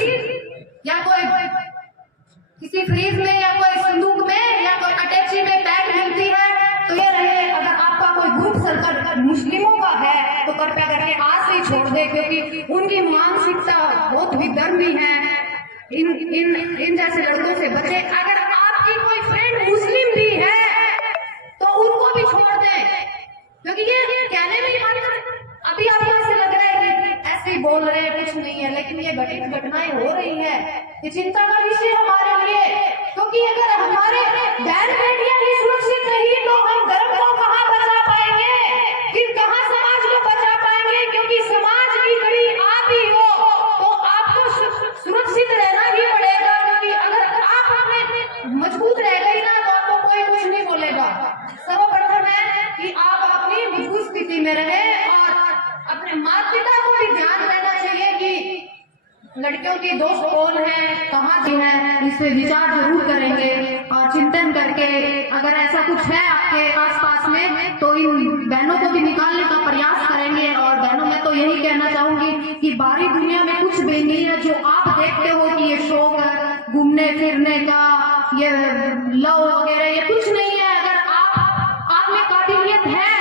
में या कोई संदूक में या कोई अटैची में पैक मिलती है। तो ये रहे, अगर आपका कोई ग्रुप सर्कल मुस्लिमों का है तो कृपया करके आज से ही छोड़ दे, क्योंकि उनकी मानसिकता बहुत विधर्मी है। इन जैसे लड़कों से बचे। अगर आपकी कोई फ्रेंड मुस्लिम भी है तो उनको भी छोड़ दें, क्योंकि ये कहने में अभी आपको ऐसे लग रहा है कि ऐसे ही बोल रहे हैं, कुछ नहीं है, लेकिन ये घटित घटनाएं हो रही है। ये चिंता का विषय हमारे लिए, क्योंकि अगर हमारे बहन बेटियां ही सुरक्षित नहीं तो हम धर्म को कहाँ बचा पाएंगे, फिर कहाँ समाज को बचा पाएंगे। क्योंकि समाज की कड़ी आप ही हो तो आपको सुरक्षित रहना ही पड़ेगा, क्योंकि अगर आप मजबूत रह गई ना तो आपको कोई कुछ नहीं बोलेगा। सर्वप्रथम है कि आप अपनी मजबूत स्थिति में रहे और अपने माता पिता को भी ध्यान देना चाहिए कि लड़कियों की दोस्त कौन है, कहाँ की है, इस पे विचार जरूर करेंगे और चिंतन करके अगर ऐसा कुछ है आपके आसपास में तो इन बहनों को भी निकालने का प्रयास करेंगे। और बहनों मैं तो यही कहना चाहूंगी कि बाहरी दुनिया में कुछ भी नहीं है जो आप देखते हो कि ये शौक है घूमने फिरने का, ये लव वगैरह, ये कुछ नहीं है। अगर आप में काबिलियत है,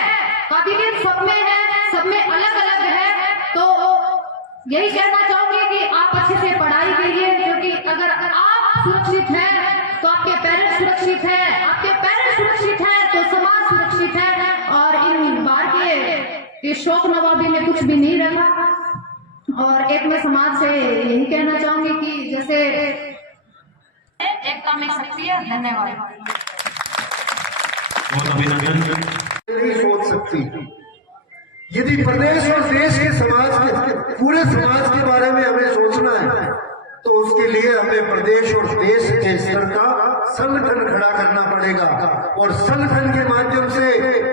काबिलियत सब में है, सब में अलग अलग है, तो यही कहना चाहूंगी कि आप अच्छे से पढ़ाई कीजिए, क्योंकि अगर आप सुरक्षित हैं तो आपके पेरेंट्स सुरक्षित हैं, आपके पेरेंट्स सुरक्षित हैं तो समाज सुरक्षित है। और इन बार के शौक नवाबी में कुछ भी नहीं रखा। और एक मैं समाज से यही कहना चाहूंगी कि जैसे एकता में शक्ति है। धन्यवाद। नहीं सोच सकती। यदि प्रदेश और देश के समाज के पूरे समाज के बारे में हमें सोचना है तो उसके लिए हमें प्रदेश और देश के स्तर का संगठन खड़ा करना पड़ेगा और संगठन के माध्यम से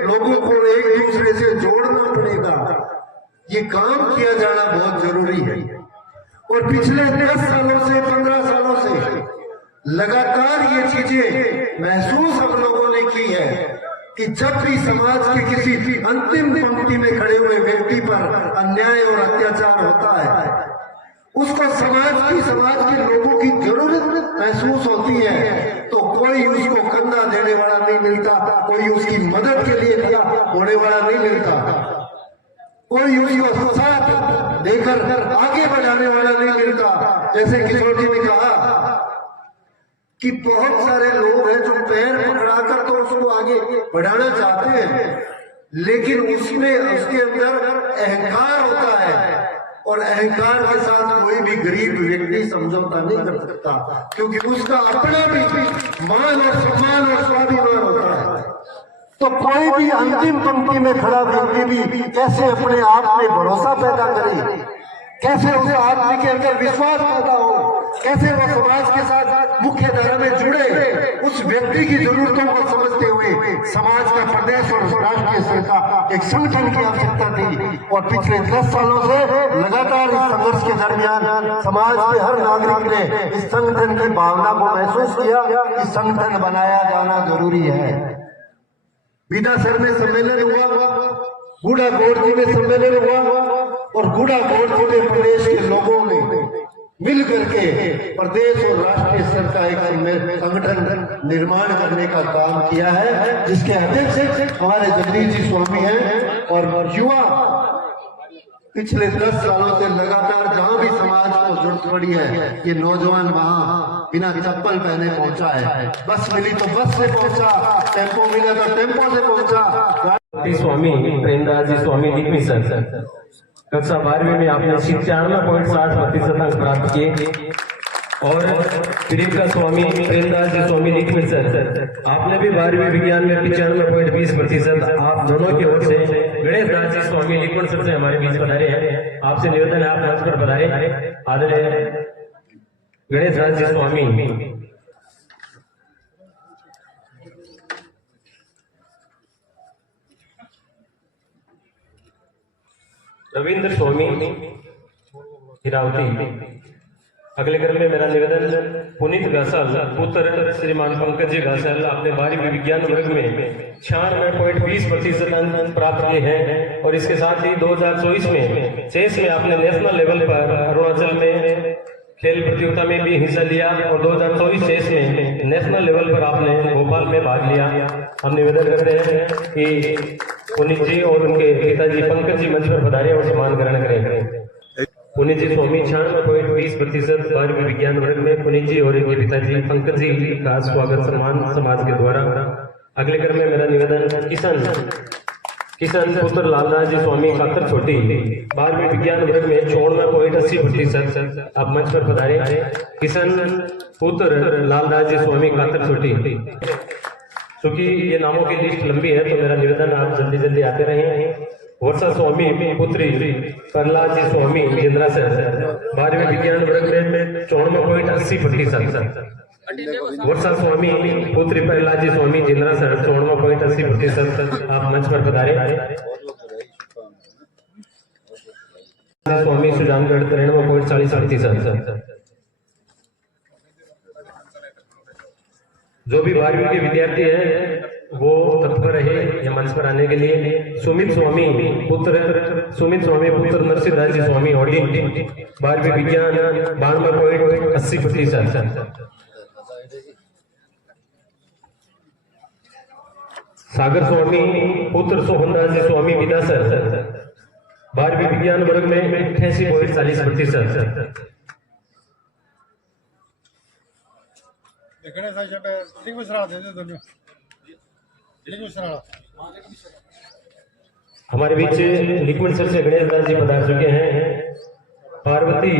लोगों को एक दूसरे से जोड़ना पड़ेगा। ये काम किया जाना बहुत जरूरी है। और पिछले 10 सालों से 15 सालों से लगातार ये चीजें महसूस हम लोगों ने की है कि जब भी समाज के किसी अंतिम पंक्ति में खड़े हुए व्यक्ति पर अन्याय और अत्याचार होता है, उसको समाज के लोगों की जरूरत महसूस होती है, तो कोई उसको कंधा देने वाला नहीं मिलता, कोई उसकी मदद के लिए खड़ा होने वाला नहीं मिलता, कोई उसको साथ देकर आगे बढ़ाने वाला नहीं मिलता। जैसे किशोर जी ने कहा कि बहुत सारे लोग हैं जो पैर पकड़ाकर तो उसको आगे बढ़ाना चाहते हैं, लेकिन उसमें उसके अंदर अहंकार होता है, और अहंकार के साथ कोई भी गरीब व्यक्ति समझौता नहीं कर सकता, क्योंकि उसका अपना भी मान और सम्मान और स्वाभिमान होता है। तो कोई भी अंतिम पंक्ति में खड़ा व्यक्ति भी कैसे अपने आप में भरोसा पैदा करे, कैसे उस आदमी के अंदर विश्वास पैदा हो, कैसे वो समाज के साथ मुख्य धारा में जुड़े, उस व्यक्ति की जरूरतों को समझते हुए समाज का प्रदेश और राष्ट्रीय स्तर का एक संगठन की आवश्यकता थी। और पिछले 10 सालों से लगातार इस संघर्ष के दरमियान समाज के हर नागरिक ने इस संगठन की भावना को महसूस किया कि संगठन बनाया जाना जरूरी है। बीदासर में सम्मेलन हुआ, गुड़ा गोरजी में सम्मेलन हुआ, और गुड़ा गोरजी में प्रदेश के लोगों ने मिल करके प्रदेश और राष्ट्रीय स्तर का एक संगठन निर्माण करने का काम किया है, जिसके अध्यक्ष हमारे जगदीश जी स्वामी हैं। और युवा पिछले 10 सालों से लगातार जहां भी समाज को जरूरत पड़ी है, ये नौजवान वहां बिना चप्पल पहने पहुंचा है। बस मिली तो बस से पहुंचा, टेम्पो मिला तो टेम्पो से पहुंचा। स्वामी प्रेमदास जी स्वामी लिखवी सर कक्षा 12वीं में आपने 96.60% अंक प्राप्त किए, और प्रियंका स्वामी प्रेमदास जी स्वामी लिखवी सर आपने भी 12वीं विज्ञान में 95.20%। आप दोनों की ओर से गणेश दास जी स्वामी लिखवन सर से हमारे बीच पधारे हैं। आपसे निवेदन है आप मंच पर पधारे। आदरणीय गणेश दास जी स्वामी। रविंद्र स्वामी हिरावती। अगले क्रम में मेरा निवेदन पुनीत गासल पुत्र श्रीमान पंकज जी गासल आपने 12वीं विज्ञान वर्ग में 96.20% अंक प्राप्त किए हैं, और इसके साथ ही 2024 में चेस में आपने नेशनल लेवल पर अरुणाचल में खेल प्रतियोगिता में भी हिस्सा लिया, और 2024 चेस में नेशनल लेवल पर आपने भोपाल में भाग लिया। हम निवेदन करते हैं कि पुनीत जी और उनके पिताजी पंकज जी मंच पर पधारे और सम्मान ग्रहण करें। पुनीत जी स्वामी 96.20% 12वीं विज्ञान वर्ग में पुनीत जी और इनके पिताजी पंकज जी का स्वागत सम्मान समाज के द्वारा। अगले क्रम में मेरा निवेदन किशन पुत्र लालदास जी स्वामी कातर छोटी 12वीं विज्ञान वर्ग में 54.80% आप मंच पर पधारे। किशन पुत्र लालदास जी स्वामी कातर छोटी। क्योंकि ये नामों की लिस्ट लंबी है तो मेरा निवेदन आप जल्दी जल्दी आते रहें। वर्षा स्वामी पुत्री प्रहलाद जी स्वामी जिंद्रा से 12वीं विज्ञान वर्ग में 54.80%। वर्षा स्वामी पुत्री प्रहलाद जी स्वामी जिंद्रा से 54.80% आप मंच पर पधारे। स्वामी सुजानगढ़ 93.40%। जो भी 12वीं के विद्यार्थी हैं वो तत्पर रहे या मंच पर आने के लिए। सुमित स्वामी पुत्र नरसिंहदास जी स्वामी ऑडी 12वीं विज्ञान 92.80%। सागर स्वामी पुत्र सोहनदास जी स्वामी विदासर 12वीं विज्ञान वर्ग में 88.40%। हमारे बीच लिक्विड सर से गणेश दास जी पधार चुके हैं। पार्वती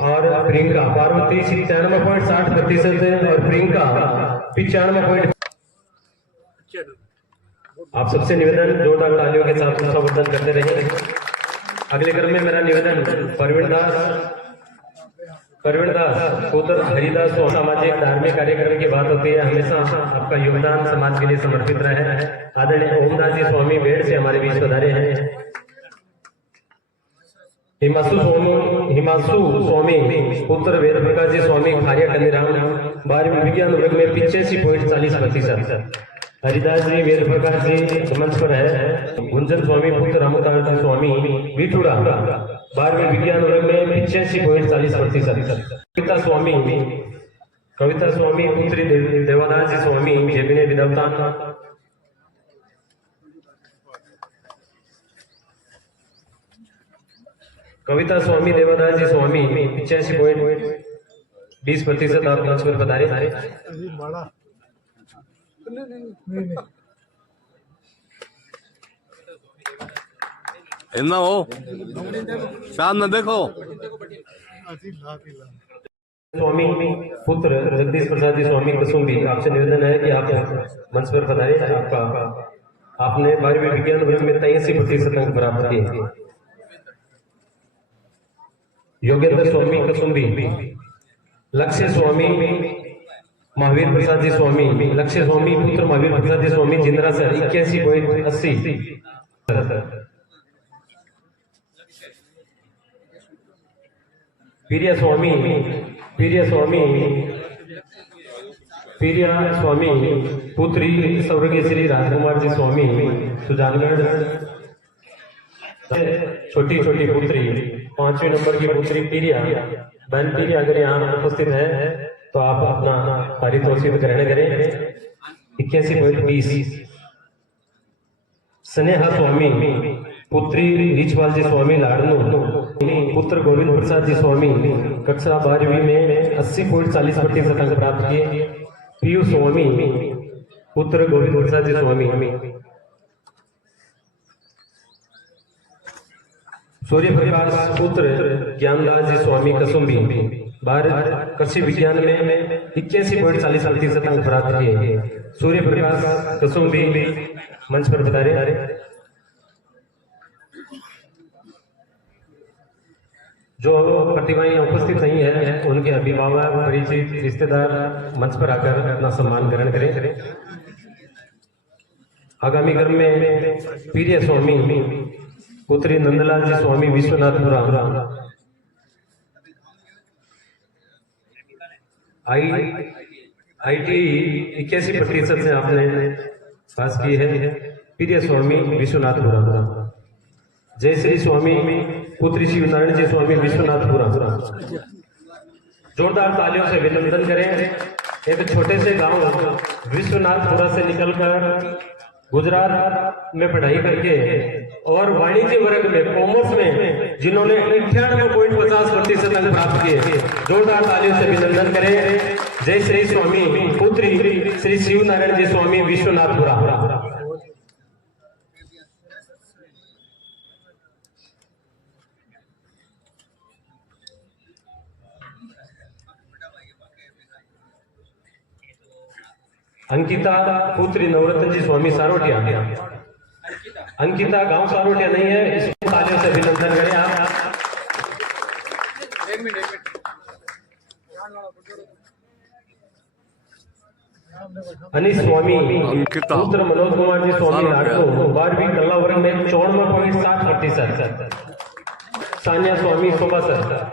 और प्रियंका, पार्वती 97.60% और प्रियंका 95। आप सबसे निवेदन जोरदार तालियों के साथ संबोधन करते रहे। अगले क्रम में मेरा निवेदन प्रवीण दास पुत्र हरिदास को सामाजिक धार्मिक कार्यक्रम की बात होती है, हमेशा आपका योगदान समाज के लिए समर्पित रहे हैं। आदरणीय ओमदास जी स्वामी बेड़ से हमारे बीच पधारे हैं। हिमांशु स्वामी पुत्र वेद प्रकाश जी स्वामी खारिया कन्नीराम 12वीं विज्ञान वर्ग में 85.40%। हरिदास जी वेद प्रकाश जी मंच पर है। गुंजन स्वामी पुत्र रामदास जी स्वामी विठुड़ा 12वीं विज्ञान वर्ग में 85.40%। कविता स्वामी पुत्री देवादास जी स्वामी जेबिने विदवता 12 कविता स्वामी देवदास जी स्वामी 85.20% आप मंच पर पधारे। अभी बड़ा नहीं इतना हो शाम न देखो। स्वामी पुत्र जगदीश प्रसाद जी स्वामी कसुम्बी, आपसे निवेदन है कि आप मंच पर पधारे। आपने 12वीं विज्ञान वर्ग में 83% अंक प्राप्त किए। योगेंद्र स्वामी कसुम्बी, लक्ष्य स्वामी महावीर प्रसाद जी स्वामी, लक्ष्य स्वामी पुत्र महावीर प्रसाद जी स्वामी जिंदरा सर 81.80। पीरिया स्वामी पुत्री स्वर्गीय श्री राजकुमार जी स्वामी सुजानगढ़। छोटी छोटी पुत्री 5वें नंबर की पुत्री पीरिया, बहन पीरिया अगर यहाँ उपस्थित है तो आप अपना पारितोषिक ग्रहण करें। 81.20। स्नेहा स्वामी पुत्री रीछपाल जी स्वामी लाडनू, पुत्र गोविंद प्रसाद जी स्वामी कक्षा 12वीं में 80.40% अंक प्राप्त किए। पीयू स्वामी पुत्र गोविंद प्रसाद जी स्वामी। सूर्य प्रकाश पुत्र ज्ञानदास जी स्वामी कसुम्बी, भारत कृषि विज्ञान में 81.40% अंक प्राप्त किए। सूर्य प्रकाश कसुम्बी मंच पर पधारे। जो प्रतिभाएं उपस्थित नहीं है उनके अभिभावक, परिचित, रिश्तेदार मंच पर आकर अपना सम्मान ग्रहण करें। आगामी क्रम में पीरिया स्वामी पुत्री नंदलाल जी स्वामी विश्वनाथपुरा, IIT 81% से आपने पास की है। पीरिया स्वामी विश्वनाथपुरा। जयश्री स्वामी पुत्री शिव नारायण जी स्वामी विश्वनाथपुरा। जोरदार तालियों से अभिनंदन करें। एक छोटे से गांव विश्वनाथपुरा से निकलकर गुजरात में पढ़ाई करके और वाणिज्य वर्ग में, कॉमर्स में जिन्होंने 98.50% अंक प्राप्त किए, जोरदार तालियों से अभिनंदन करें। जय श्री स्वामी पुत्री श्री शिव नारायण जी स्वामी विश्वनाथपुरा। अंकिता पुत्री नवरत्न जी स्वामी सारोटिया। अंकिता गांव सारोटिया नहीं है, इसको तालियों से अभिनंदन करें आप। अनिश स्वामी पुत्र मनोज कुमार जी स्वामी लाडको, 12वीं कला वर्ग में 54.60%। सानिया स्वामी शोभा सर।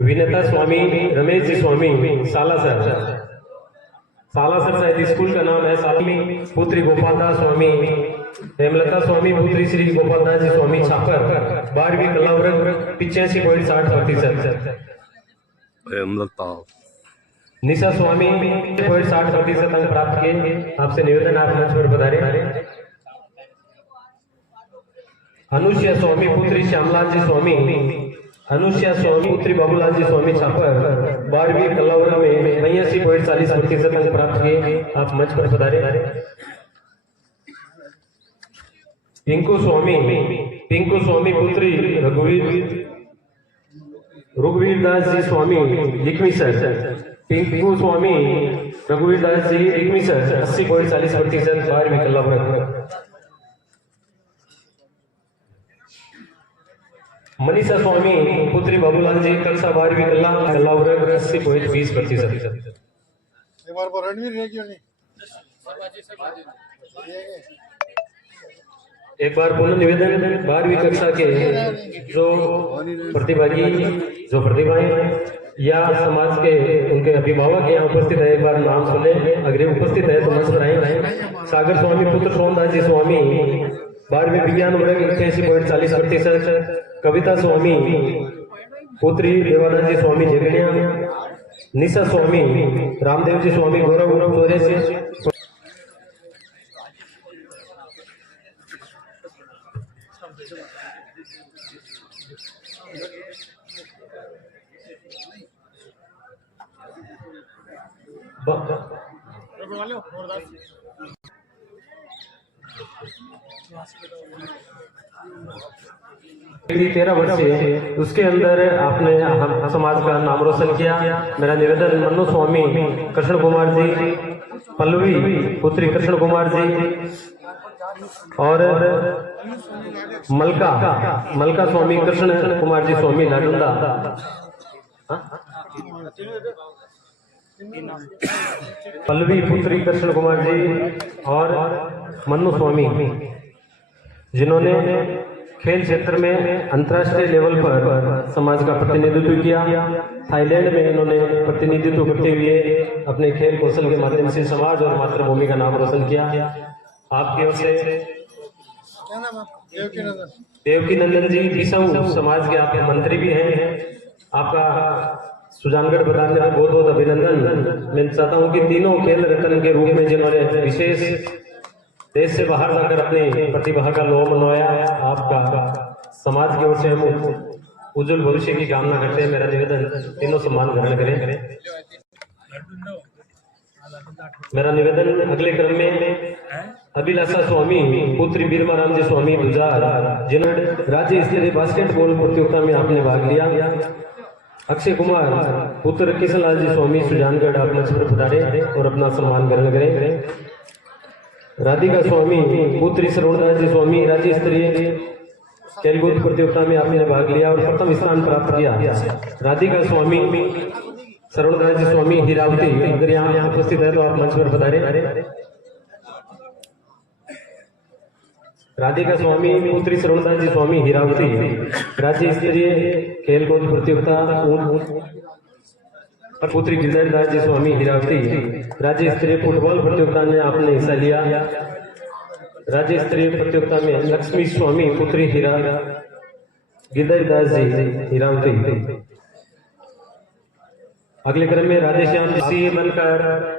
विनेता स्वामी रमेश जी स्वामी सालासर शायद स्कूल का नाम है। स्वामी पुत्री गोपाल दास स्वामी, हेमलता स्वामी पुत्री श्री गोपाल दास जी स्वामी छापर, 12वीं कला वर्ग 85.60%। निशा स्वामी 60% अंक प्राप्त किए। आपसे निवेदन आप मंच पर पधारे। अनुष्या स्वामी पुत्री श्यामलाल जी स्वामी, अनुष्या स्वामी पुत्री बाबूलाल जी स्वामी छापर, 12वीं कला वर्ग में 82.40% अंक प्राप्त किए। आप मंच पर पधारे। पिंकू स्वामी पुत्री रघुवीर दास जी स्वामी लिखवी सर, पिंकू स्वामी रघुवीर दास जी लिखवी सर 80.40%, 12वीं कला वर्ग। मनीषा स्वामी पुत्री बाबूलाल जी कक्षा 12वीं कला वर्ग 80.20%। एक बार पुनः निवेदन, 12वीं कक्षा के जो प्रतिभाएं या समाज के उनके अभिभावक यहाँ उपस्थित है, एक बार नाम सुने। अगर उपस्थित है तो मंच पर आए। सागर स्वामी पुत्र सोमदास जी स्वामी, 12वीं विज्ञान वर्ग 81.40%। कविता स्वामी पुत्री देवानंद जी स्वामी झगड़िया। निशा स्वामी रामदेव जी स्वामी गौरव से। 13 वर्ष से उसके अंदर आपने हम समाज का नाम रोशन किया। मेरा निवेदन मन्नू स्वामी कृष्ण कुमार जी, पल्लवी पुत्री कृष्ण कुमार जी और मलका स्वामी कृष्ण कुमार जी स्वामी लाडुंदा, पल्लवी पुत्री कृष्ण कुमार जी और मन्नू स्वामी, जिन्होंने खेल क्षेत्र में अंतर्राष्ट्रीय लेवल पर समाज का प्रतिनिधित्व किया। थाईलैंड में इन्होंने प्रतिनिधित्व करते हुए अपने खेल कौशल के माध्यम से समाज और मातृभूमि का नाम रोशन किया। आपकी ओर से देवकी नंदन जी बिसऊ समाज के आपके मंत्री भी हैं, आपका सुजानगढ़ बधाने में बहुत बहुत अभिनंदन। मैं चाहता हूं कि तीनों खेल रत्न के रूप में जिन्होंने विशेष देश से बाहर जाकर अपनी प्रतिभा का लोह मनवाया, आपका समाज की ओर से हम उज्जवल भविष्य की कामना करते हैं। मेरा निवेदन तीनों सम्मान ग्रहण करें। मेरा निवेदन अगले क्रम में अभिलाषा स्वामी पुत्री बीरमाराम जी स्वामी दुजार, जिन्होंने राज्य स्तरीय बास्केटबॉल प्रतियोगिता में आपने भाग लिया। अक्षय कुमार पुत्र किशनलाल जी स्वामी सुजानगढ़, आप मंच पर पधारे और अपना सम्मान ग्रहण करें। राधिका स्वामी पुत्री श्रवणदास जी स्वामी, राज्य स्तरीय खेलकूद प्रतियोगिता में आपने भाग लिया और प्रथम स्थान प्राप्त किया। राधिका स्वामी श्रवणदास जी स्वामी हीरावती, अगर यहाँ उपस्थित है तो आप मंच पर पधारे। राधिका स्वामी पुत्री श्रवणदास जी स्वामी हीरावती, राज्य स्तरीय खेलकूद प्रतियोगिता और पुत्री गिरधरदास जी स्वामी हीरावती, राज्य स्तरीय फुटबॉल प्रतियोगिता में आपने हिस्सा लिया। राज्य स्तरीय प्रतियोगिता में लक्ष्मी स्वामी पुत्री गिरधरदास जी हीरावती। अगले क्रम में राधेश्याम जी बनकर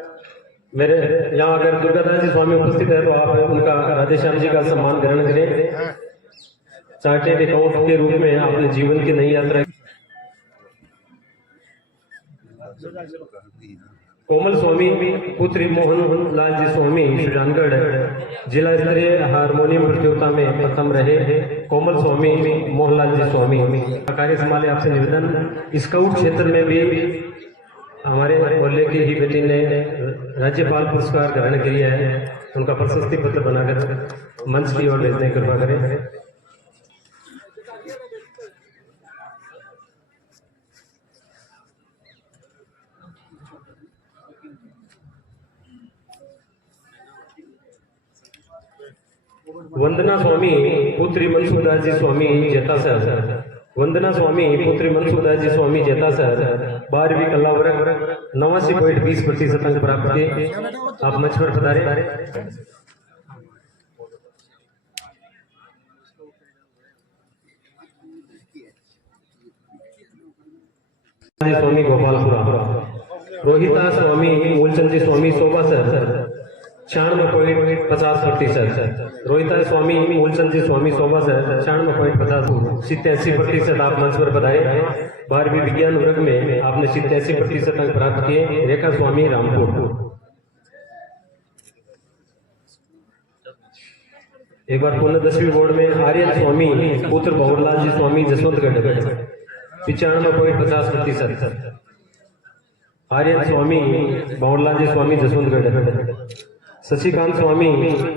मेरे यहाँ अगर दुर्गादास जी स्वामी उपस्थित है तो आप उनका राधेश्याम जी का सम्मान ग्रहण करें। चार्टेड अकाउंट के रूप में आपने जीवन की नई यात्रा। कोमल स्वामी पुत्री मोहन लाल जी स्वामी सुजानगढ़, जिला स्तरीय हारमोनियम प्रतियोगिता में प्रथम रहे। कोमल स्वामी मोहनलाल जी स्वामी कार्य संभाले। आपसे निवेदन, स्काउट क्षेत्र में भी हमारे मोहल्ले की ही बेटी ने राज्यपाल पुरस्कार ग्रहण किया है, उनका प्रशस्ति पत्र बनाकर मंच की ओर भेजने की कृपा करें। वंदना स्वामी पुत्री मनसुखदास जी स्वामी जेतासर, वंदना स्वामी पुत्री मनसुखदास जी स्वामी जेतासर 12वीं कला वर्ग 89.20% अंक प्राप्त किए। आप मंच पर पधारे। स्वामी गोपालपुरा, रोहिता स्वामी मूलचंद जी स्वामी शोभासर 96.50%। रोहिता स्वामी मूलचंद जी स्वामी शोभासर 96.50, 87%। आप मंच पर पधारे। 12वीं विज्ञान वर्ग में आपने 87% अंक प्राप्त किए। रेखा स्वामी रामपुर। एक बार पुनः 10वीं बोर्ड में आर्यन स्वामी पुत्र बहुरलाल जी स्वामी जसवंतगढ़ 95.50%। आर्यन स्वामी बहुरलाल जी स्वामी जसवंतगढ़। शशिकांत स्वामी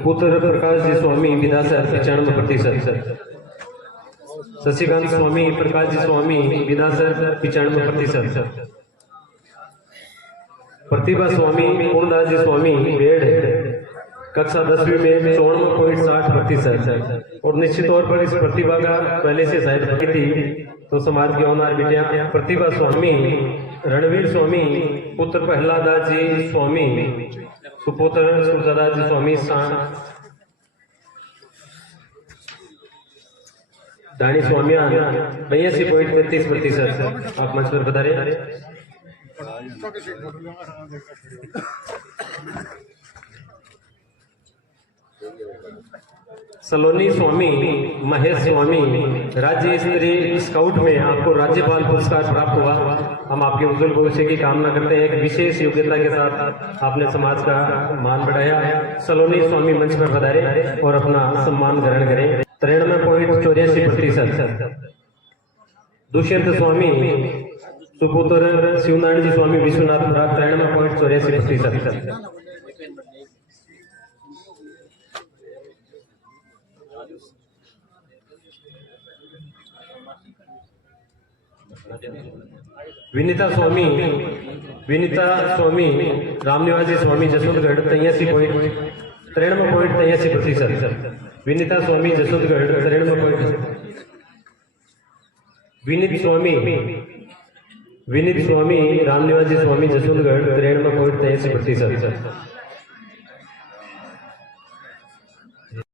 पुत्र प्रकाश जी स्वामी विदासर 95%। शशिकांत स्वामी प्रकाश जी स्वामी विदासर 95%। प्रतिभा स्वामी पूर्णदास जी स्वामी बेड़ कक्षा 10वीं में 54.60%। और निश्चित तौर पर इस प्रतिभा का पहले से शायद पकी थी तो समाज की होनहार बेटियां। प्रतिभा स्वामी रणवीर स्वामी पुत्र प्रहलादास जी स्वामी सुपुत्र सुरदास जी स्वामी दानी स्वामिया 82.33%। आप मंच पर बता रहे। सलोनी स्वामी महेश स्वामी राज्य स्तरीय स्काउट में आपको राज्यपाल पुरस्कार प्राप्त हुआ। हम आपके उज्जवल भविष्य की कामना करते हैं। एक विशेष योग्यता के साथ आपने समाज का मान बढ़ाया। सलोनी स्वामी मंच पर पधारे और अपना सम्मान ग्रहण करें। 93.84%। दुष्यंत स्वामी सुपुत्र शिवनारायण जी स्वामी विश्वनाथ 93.84%। विनीता स्वामी रामनिवासी स्वामी जसवंतगढ़ 93.83%। विनीता स्वामी जसवंतगढ़ 93। विनीत स्वामी रामनिवासी स्वामी जसवंतगढ़ 93.83%।